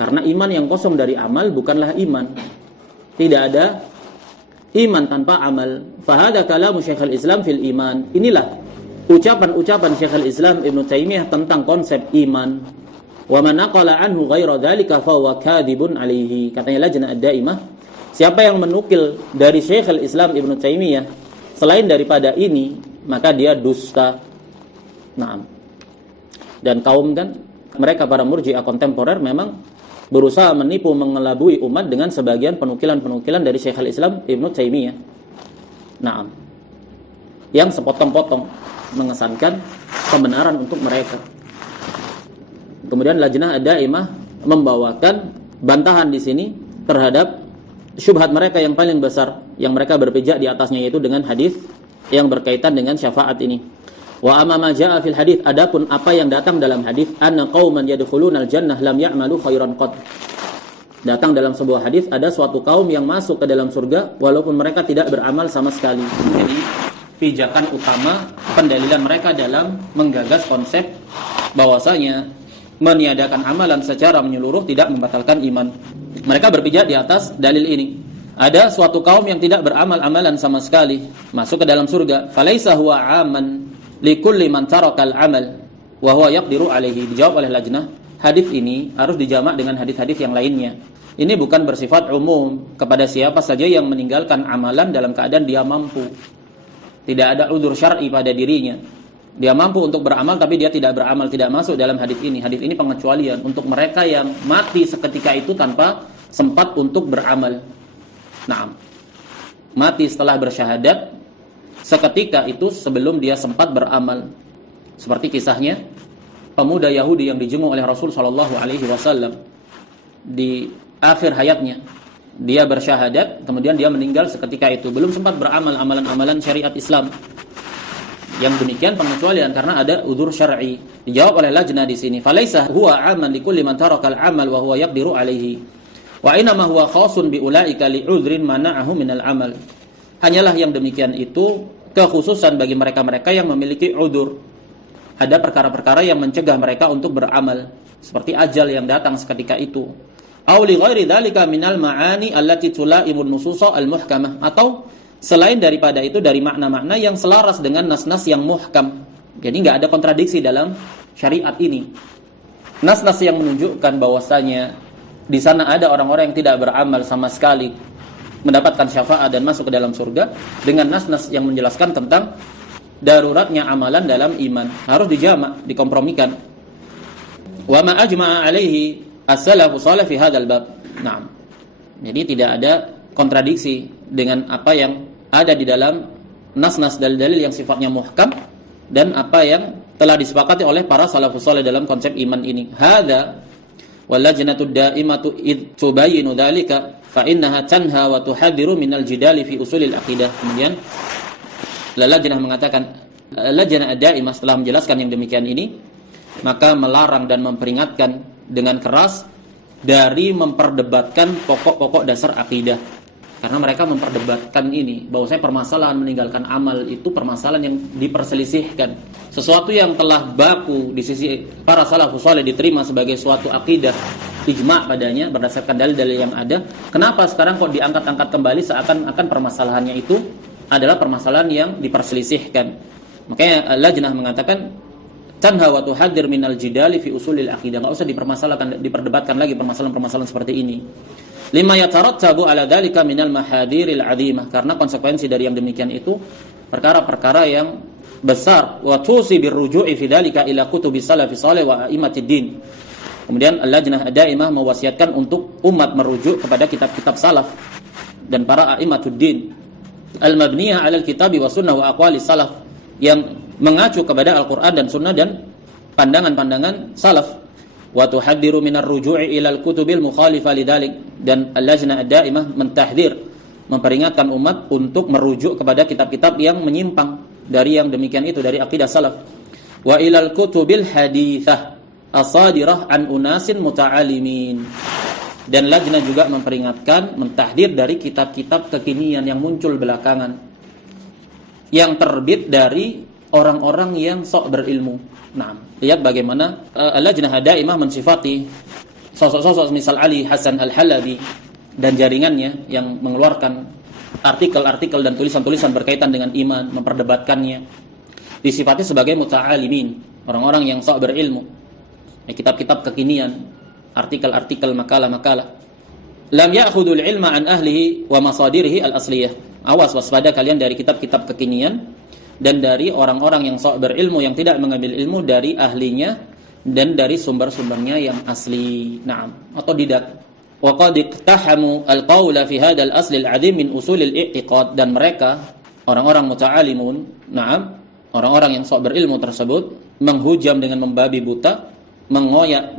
Karena iman yang kosong dari amal bukanlah iman. Tidak ada iman tanpa amal. Fahada kalamu Syekhul Islam fil iman. Inilah ucapan-ucapan Syekhul Islam Ibnu Taimiyah tentang konsep iman. Wa man naqala anhu ghaira dzalika fa huwa kadzibun alaihi. Katanya Lajnah ad-Daimah, siapa yang menukil dari Syekhul Islam Ibnu Taimiyah selain daripada ini, maka dia dusta. Naam. Dan kaum kan, mereka para murji'ah kontemporer memang berusaha menipu, mengelabui umat dengan sebagian penukilan-penukilan dari Syekhul Islam Ibnu Taimiyah. Naam. Yang sepotong-potong mengesankan kebenaran untuk mereka. Kemudian Lajnah ad-Daimah membawakan bantahan di sini terhadap syubhat mereka yang paling besar yang mereka berpijak di atasnya, yaitu dengan hadis yang berkaitan dengan syafaat ini. Wa amma ma jaa fil hadits, adapun apa yang datang dalam hadis, anna qauman yadkhulunal jannah lam ya'malu khairan qat. Datang dalam sebuah hadis ada suatu kaum yang masuk ke dalam surga walaupun mereka tidak beramal sama sekali. Jadi pijakan utama pendalilan mereka dalam menggagas konsep bahwasanya meniadakan amalan secara menyeluruh tidak membatalkan iman. Mereka berpijak di atas dalil ini. Ada suatu kaum yang tidak beramal amalan sama sekali masuk ke dalam surga. Falaisa huwa 'aman likulli man tarakal amal wa huwa yaqdiru alaihi. Dijawab oleh lajnah, hadis ini harus dijamak dengan hadis-hadis yang lainnya. Ini bukan bersifat umum kepada siapa saja yang meninggalkan amalan dalam keadaan dia mampu. Tidak ada udzur syar'i pada dirinya. Dia mampu untuk beramal tapi dia tidak beramal, tidak masuk dalam hadis ini. Hadis ini pengecualian untuk mereka yang mati seketika itu tanpa sempat untuk beramal. Naam. Mati setelah bersyahadat seketika itu sebelum dia sempat beramal. Seperti kisahnya pemuda Yahudi yang dijenguk oleh Rasul sallallahu alaihi wasallam di akhir hayatnya. Dia bersyahadat, kemudian dia meninggal seketika itu, belum sempat beramal amalan-amalan syariat Islam. Yang demikian pengecualian karena ada udzur syar'i. Dijawab oleh lajnah di sini, falaisa huwa 'aman likulli man tarakal 'amal wa huwa yaqdiru 'alaihi. Wa inma huwa khasun bi ulaika li'udhrin mana'ahu minal 'amal. Hanyalah yang demikian itu kekhususan bagi mereka-mereka yang memiliki udzur. Ada perkara-perkara yang mencegah mereka untuk beramal, seperti ajal yang datang seketika itu. Aw li ghairi dzalika minal ma'ani allati tulaimun nususa al-muhkamah, atau selain daripada itu dari makna-makna yang selaras dengan nas-nas yang muhkam. Jadi enggak ada kontradiksi dalam syariat ini. Nas-nas yang menunjukkan bahwasanya di sana ada orang-orang yang tidak beramal sama sekali mendapatkan syafaat dan masuk ke dalam surga, dengan nas-nas yang menjelaskan tentang daruratnya amalan dalam iman. Harus dijamak, dikompromikan. Wa ma ajma'a alaihi as-salafu salih fi hadzal bab. Naam. Jadi tidak ada kontradiksi dengan apa yang ada di dalam nas-nas dalil-dalil yang sifatnya muhkam dan apa yang telah disepakati oleh para salafus salih dalam konsep iman ini. Hadza wal lajnatu da'imatu id tubayyinu dzalika fa innaha tanha wa tuhadziru minal jidali fi usulil aqidah. Kemudian lajnah mengatakan, lajnah ad-da'imah setelah menjelaskan yang demikian ini, maka melarang dan memperingatkan dengan keras dari memperdebatkan pokok-pokok dasar akidah. Karena mereka memperdebatkan ini, bahwasanya permasalahan meninggalkan amal itu permasalahan yang diperselisihkan. Sesuatu yang telah baku di sisi para salafus saleh diterima sebagai suatu akidah, ijma' padanya berdasarkan dalil-dalil yang ada. Kenapa sekarang kok diangkat-angkat kembali seakan-akan permasalahannya itu adalah permasalahan yang diperselisihkan? Makanya lajnah mengatakan tanha wa tuhadir minal jidali fi usulil aqidah. Enggak usah diperdebatkan lagi permasalahan-permasalahan seperti ini. Lima yatarattabu ala dzalika minal mahadiril 'azimah, karena konsekuensi dari yang demikian itu perkara-perkara yang besar. Wa tusi birruju'i fi dzalika ila kutubis salafis salih wa a'immatid din. Kemudian al-lajnah ad-da'imah mewasiatkan untuk umat merujuk kepada kitab-kitab salaf dan para a'immatud din al-mabniyah 'alal kitabi wa sunnah wa aqwalis salaf, yang mengacu kepada Al-Qur'an dan sunnah dan pandangan-pandangan salaf. Wa tuhaddiru minar ruju'i ilal kutubil mukhalifah lidzalik, dan al-lajnah ad-da'imah mentahdzir, memperingatkan umat untuk merujuk kepada kitab-kitab yang menyimpang dari yang demikian itu, dari akidah salaf. Wa ilal kutubil haditsah as-sadirah an unasin muta'alimin, dan lajnah juga memperingatkan, mentahdzir dari kitab-kitab kekinian yang muncul belakangan, yang terbit dari orang-orang yang sok berilmu. Nah, lihat bagaimana al-lajnah ad-da'imah mensifati sosok-sosok misal Ali Hasan Al-Halabi dan jaringannya yang mengeluarkan artikel-artikel dan tulisan-tulisan berkaitan dengan iman, memperdebatkannya. Disifati sebagai muta'alimin, orang-orang yang sok berilmu. Kitab-kitab kekinian, artikel-artikel, makalah-makalah. Lam ya'khudul ilma an ahlihi wa masadirihi al-asliyah. Awas, waspada kalian dari kitab-kitab kekinian dan dari orang-orang yang sok berilmu yang tidak mengambil ilmu dari ahlinya dan dari sumber-sumbernya yang asli. Naam, atau didak. Wa qad iqtahamu al-qawla fi hadzal asl al-'azim min usul al-i'tiqad, dan mereka orang-orang muta'alimun, naam, orang-orang yang sok berilmu tersebut menghujam dengan membabi buta,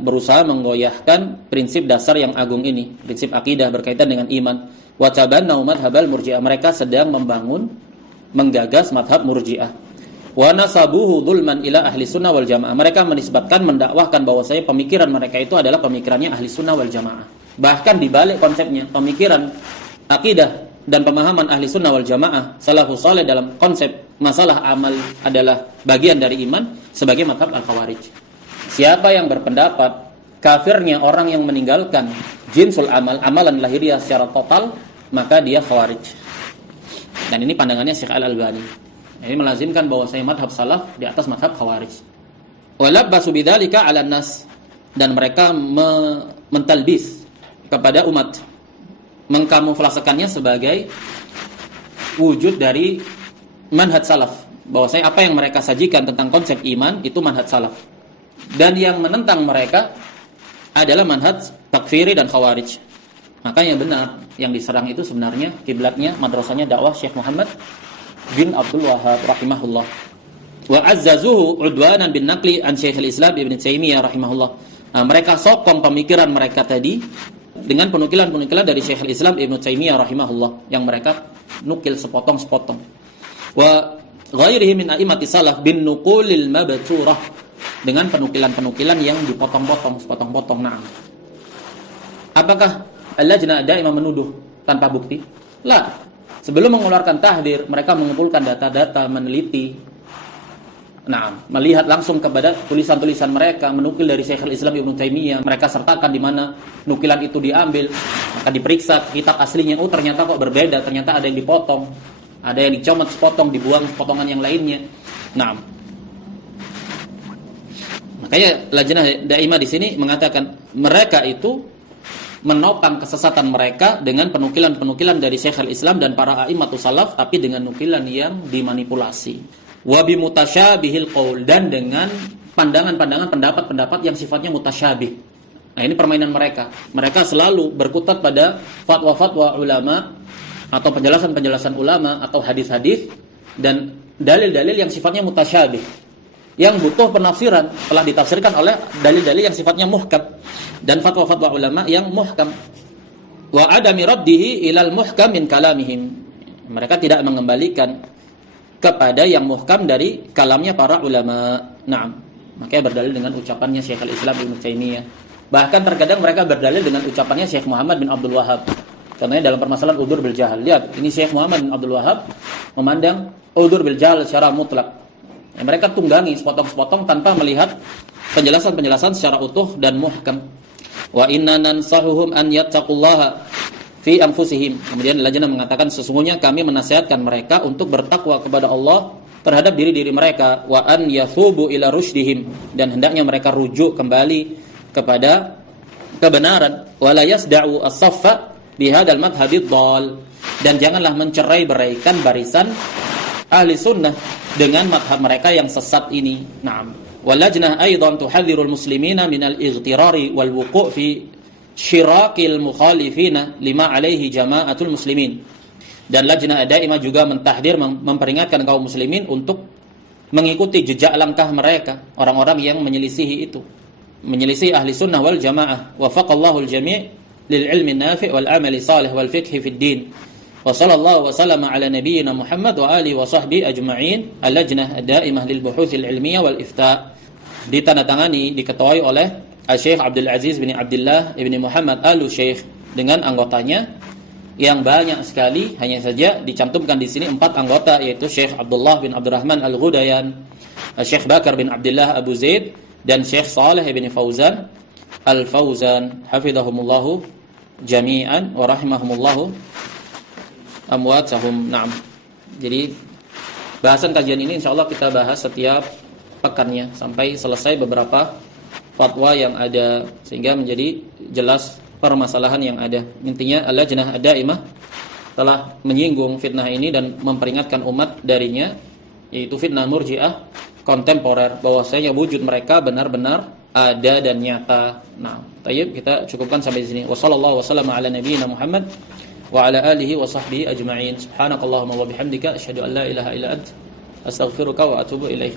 berusaha menggoyahkan prinsip dasar yang agung ini, prinsip akidah berkaitan dengan iman. Wa tabannu madhhabal murji'ah, mereka sedang menggagas madhab murji'ah. Wa nasabuhu dzulman ila ahli sunnah wal jamaah. Mereka menisbatkan, mendakwahkan bahwasanya pemikiran mereka itu adalah pemikirannya ahli sunnah wal jamaah. Bahkan dibalik konsepnya, pemikiran akidah dan pemahaman ahli sunnah wal jamaah salafus saleh dalam konsep masalah amal adalah bagian dari iman sebagai mazhab al-khawarij. Siapa yang berpendapat kafirnya orang yang meninggalkan jinsul amal, amalan lahiriah secara total, maka dia khawarij. Dan ini pandangannya Syekh Al-Albani. Ini melazimkan bahwasanya mazhab salaf di atas mazhab khawarij. Walabbasu bidzalika 'alan nas, dan mereka mentalbis kepada umat, mengkamuflasekannya sebagai wujud dari manhaj salaf, bahwasanya apa yang mereka sajikan tentang konsep iman itu manhaj salaf, dan yang menentang mereka adalah manhaj takfiri dan khawarij. Makanya benar yang diserang itu sebenarnya kiblatnya madrasahnya dakwah Syekh Muhammad bin Abdul Wahhab rahimahullah. Wa azzazuhu udwanan bin naqli an Syekhul Islam Ibnu Taimiyah rahimahullah. Nah, mereka sokong pemikiran mereka tadi dengan penukilan-penukilan dari Syekhul Islam Ibnu Taimiyah rahimahullah yang mereka nukil sepotong-sepotong. Wa ghairihi min a'immati salaf bin nuqulil mabturah, dengan penukilan-penukilan yang dipotong-potong, sepotong-potong. Nah, apakah Al-Lajnah Daimah menuduh tanpa bukti? La. Sebelum mengeluarkan tahdir, mereka mengumpulkan data-data, meneliti. Nah, melihat langsung kepada tulisan-tulisan mereka, menukil dari Syekhul Islam Ibnu Taimiyah, mereka sertakan di mana nukilan itu diambil, maka diperiksa kitab aslinya. Oh, ternyata kok berbeda, ternyata ada yang dipotong, ada yang dicomot sepotong, dibuang potongan yang lainnya. Nah, makanya Lajnah Daimah di sini mengatakan mereka itu menopang kesesatan mereka dengan penukilan-penukilan dari Syekhul Islam dan para a'immatus salaf, tapi dengan nukilan yang dimanipulasi. Wa bi mutasyabihil qaul, dan dengan pandangan-pandangan, pendapat-pendapat yang sifatnya mutasyabih. Nah, ini permainan mereka. Mereka selalu berkutat pada fatwa-fatwa ulama atau penjelasan-penjelasan ulama atau hadis-hadis dan dalil-dalil yang sifatnya mutasyabih, yang butuh penafsiran, telah ditafsirkan oleh dalil-dalil yang sifatnya muhkam dan fatwa-fatwa ulama yang muhkam. Wa adami raddihi ilal muhkam min kalamihim. Mereka tidak mengembalikan kepada yang muhkam dari kalamnya para ulama. Naam. Makanya berdalil dengan ucapannya Syekhul Islam Ibnu Taimiyah. Bahkan terkadang mereka berdalil dengan ucapannya Syekh Muhammad bin Abdul Wahhab. Contohnya dalam permasalahan udzur bil jahal. Lihat, ini Syekh Muhammad bin Abdul Wahhab memandang udzur bil jahal secara mutlak. Mereka tunggangi sepotong-sepotong tanpa melihat penjelasan-penjelasan secara utuh dan muhkam. Wa inna nansahuhum an yattaqullaha fi anfusihim. Kemudian Lajnah mengatakan sesungguhnya kami menasihatkan mereka untuk bertakwa kepada Allah terhadap diri-diri mereka, wa an yathubu ila rusydihim, dan hendaknya mereka rujuk kembali kepada kebenaran, wa la yasda'u as-saffa bihadzal madhhabid dhal, dan janganlah mencerai-beraikan barisan ahli sunnah dengan madhab mereka yang sesat ini. Naam. Walajnah aidan tuhadzirul muslimina minal ightirari wal wuqu' fi syirakil mukhalifina lima alaihi jama'atul muslimin. Dan Lajnah Daimah juga mentahdir, memperingatkan kaum muslimin untuk mengikuti jejak langkah mereka, orang-orang yang menyelisihi itu, menyelisih ahli sunnah wal jamaah. Wafaqallahu al-jami' lil ilmi nafi' wal amali salih wal fiqhi fid din. Wa sallallahu wa sallama ala nabiyyina Muhammad wa alihi wa sahbihi ajma'in. Al-Lajnah Daimah lil Buhuthil Ilmiyah wal Ifta', ditandatangani, diketuai oleh Syekh Abdul Aziz bin Abdullah ibni Muhammad Al-Syekh dengan anggotanya yang banyak sekali. Hanya saja dicantumkan di sini 4 anggota, yaitu Syekh Abdullah bin Abdurrahman Al-Ghudayan, Syekh Bakar bin Abdullah Abu Zaid, dan Syekh Saleh bin Fauzan Al-Fauzan, hafizahumullahu jami'an wa rahimahumullahu amwatahum. Naam. Jadi bahasan kajian ini insyaallah kita bahas setiap pekannya sampai selesai beberapa fatwa yang ada, sehingga menjadi jelas permasalahan yang ada. Intinya Al-Lajnah Daimah telah menyinggung fitnah ini dan memperingatkan umat darinya, yaitu fitnah Murji'ah kontemporer, bahwasanya wujud mereka benar-benar ada dan nyata. Nah, tayyib, kita cukupkan sampai di sini. Wassallallahu wasallama ala nabiyyina Muhammad wa ala alihi wa sahbihi ajma'in. Subhanakallahumma wa bihamdika asyhadu an la ilaha illa anta astaghfiruka wa atubu ilaik.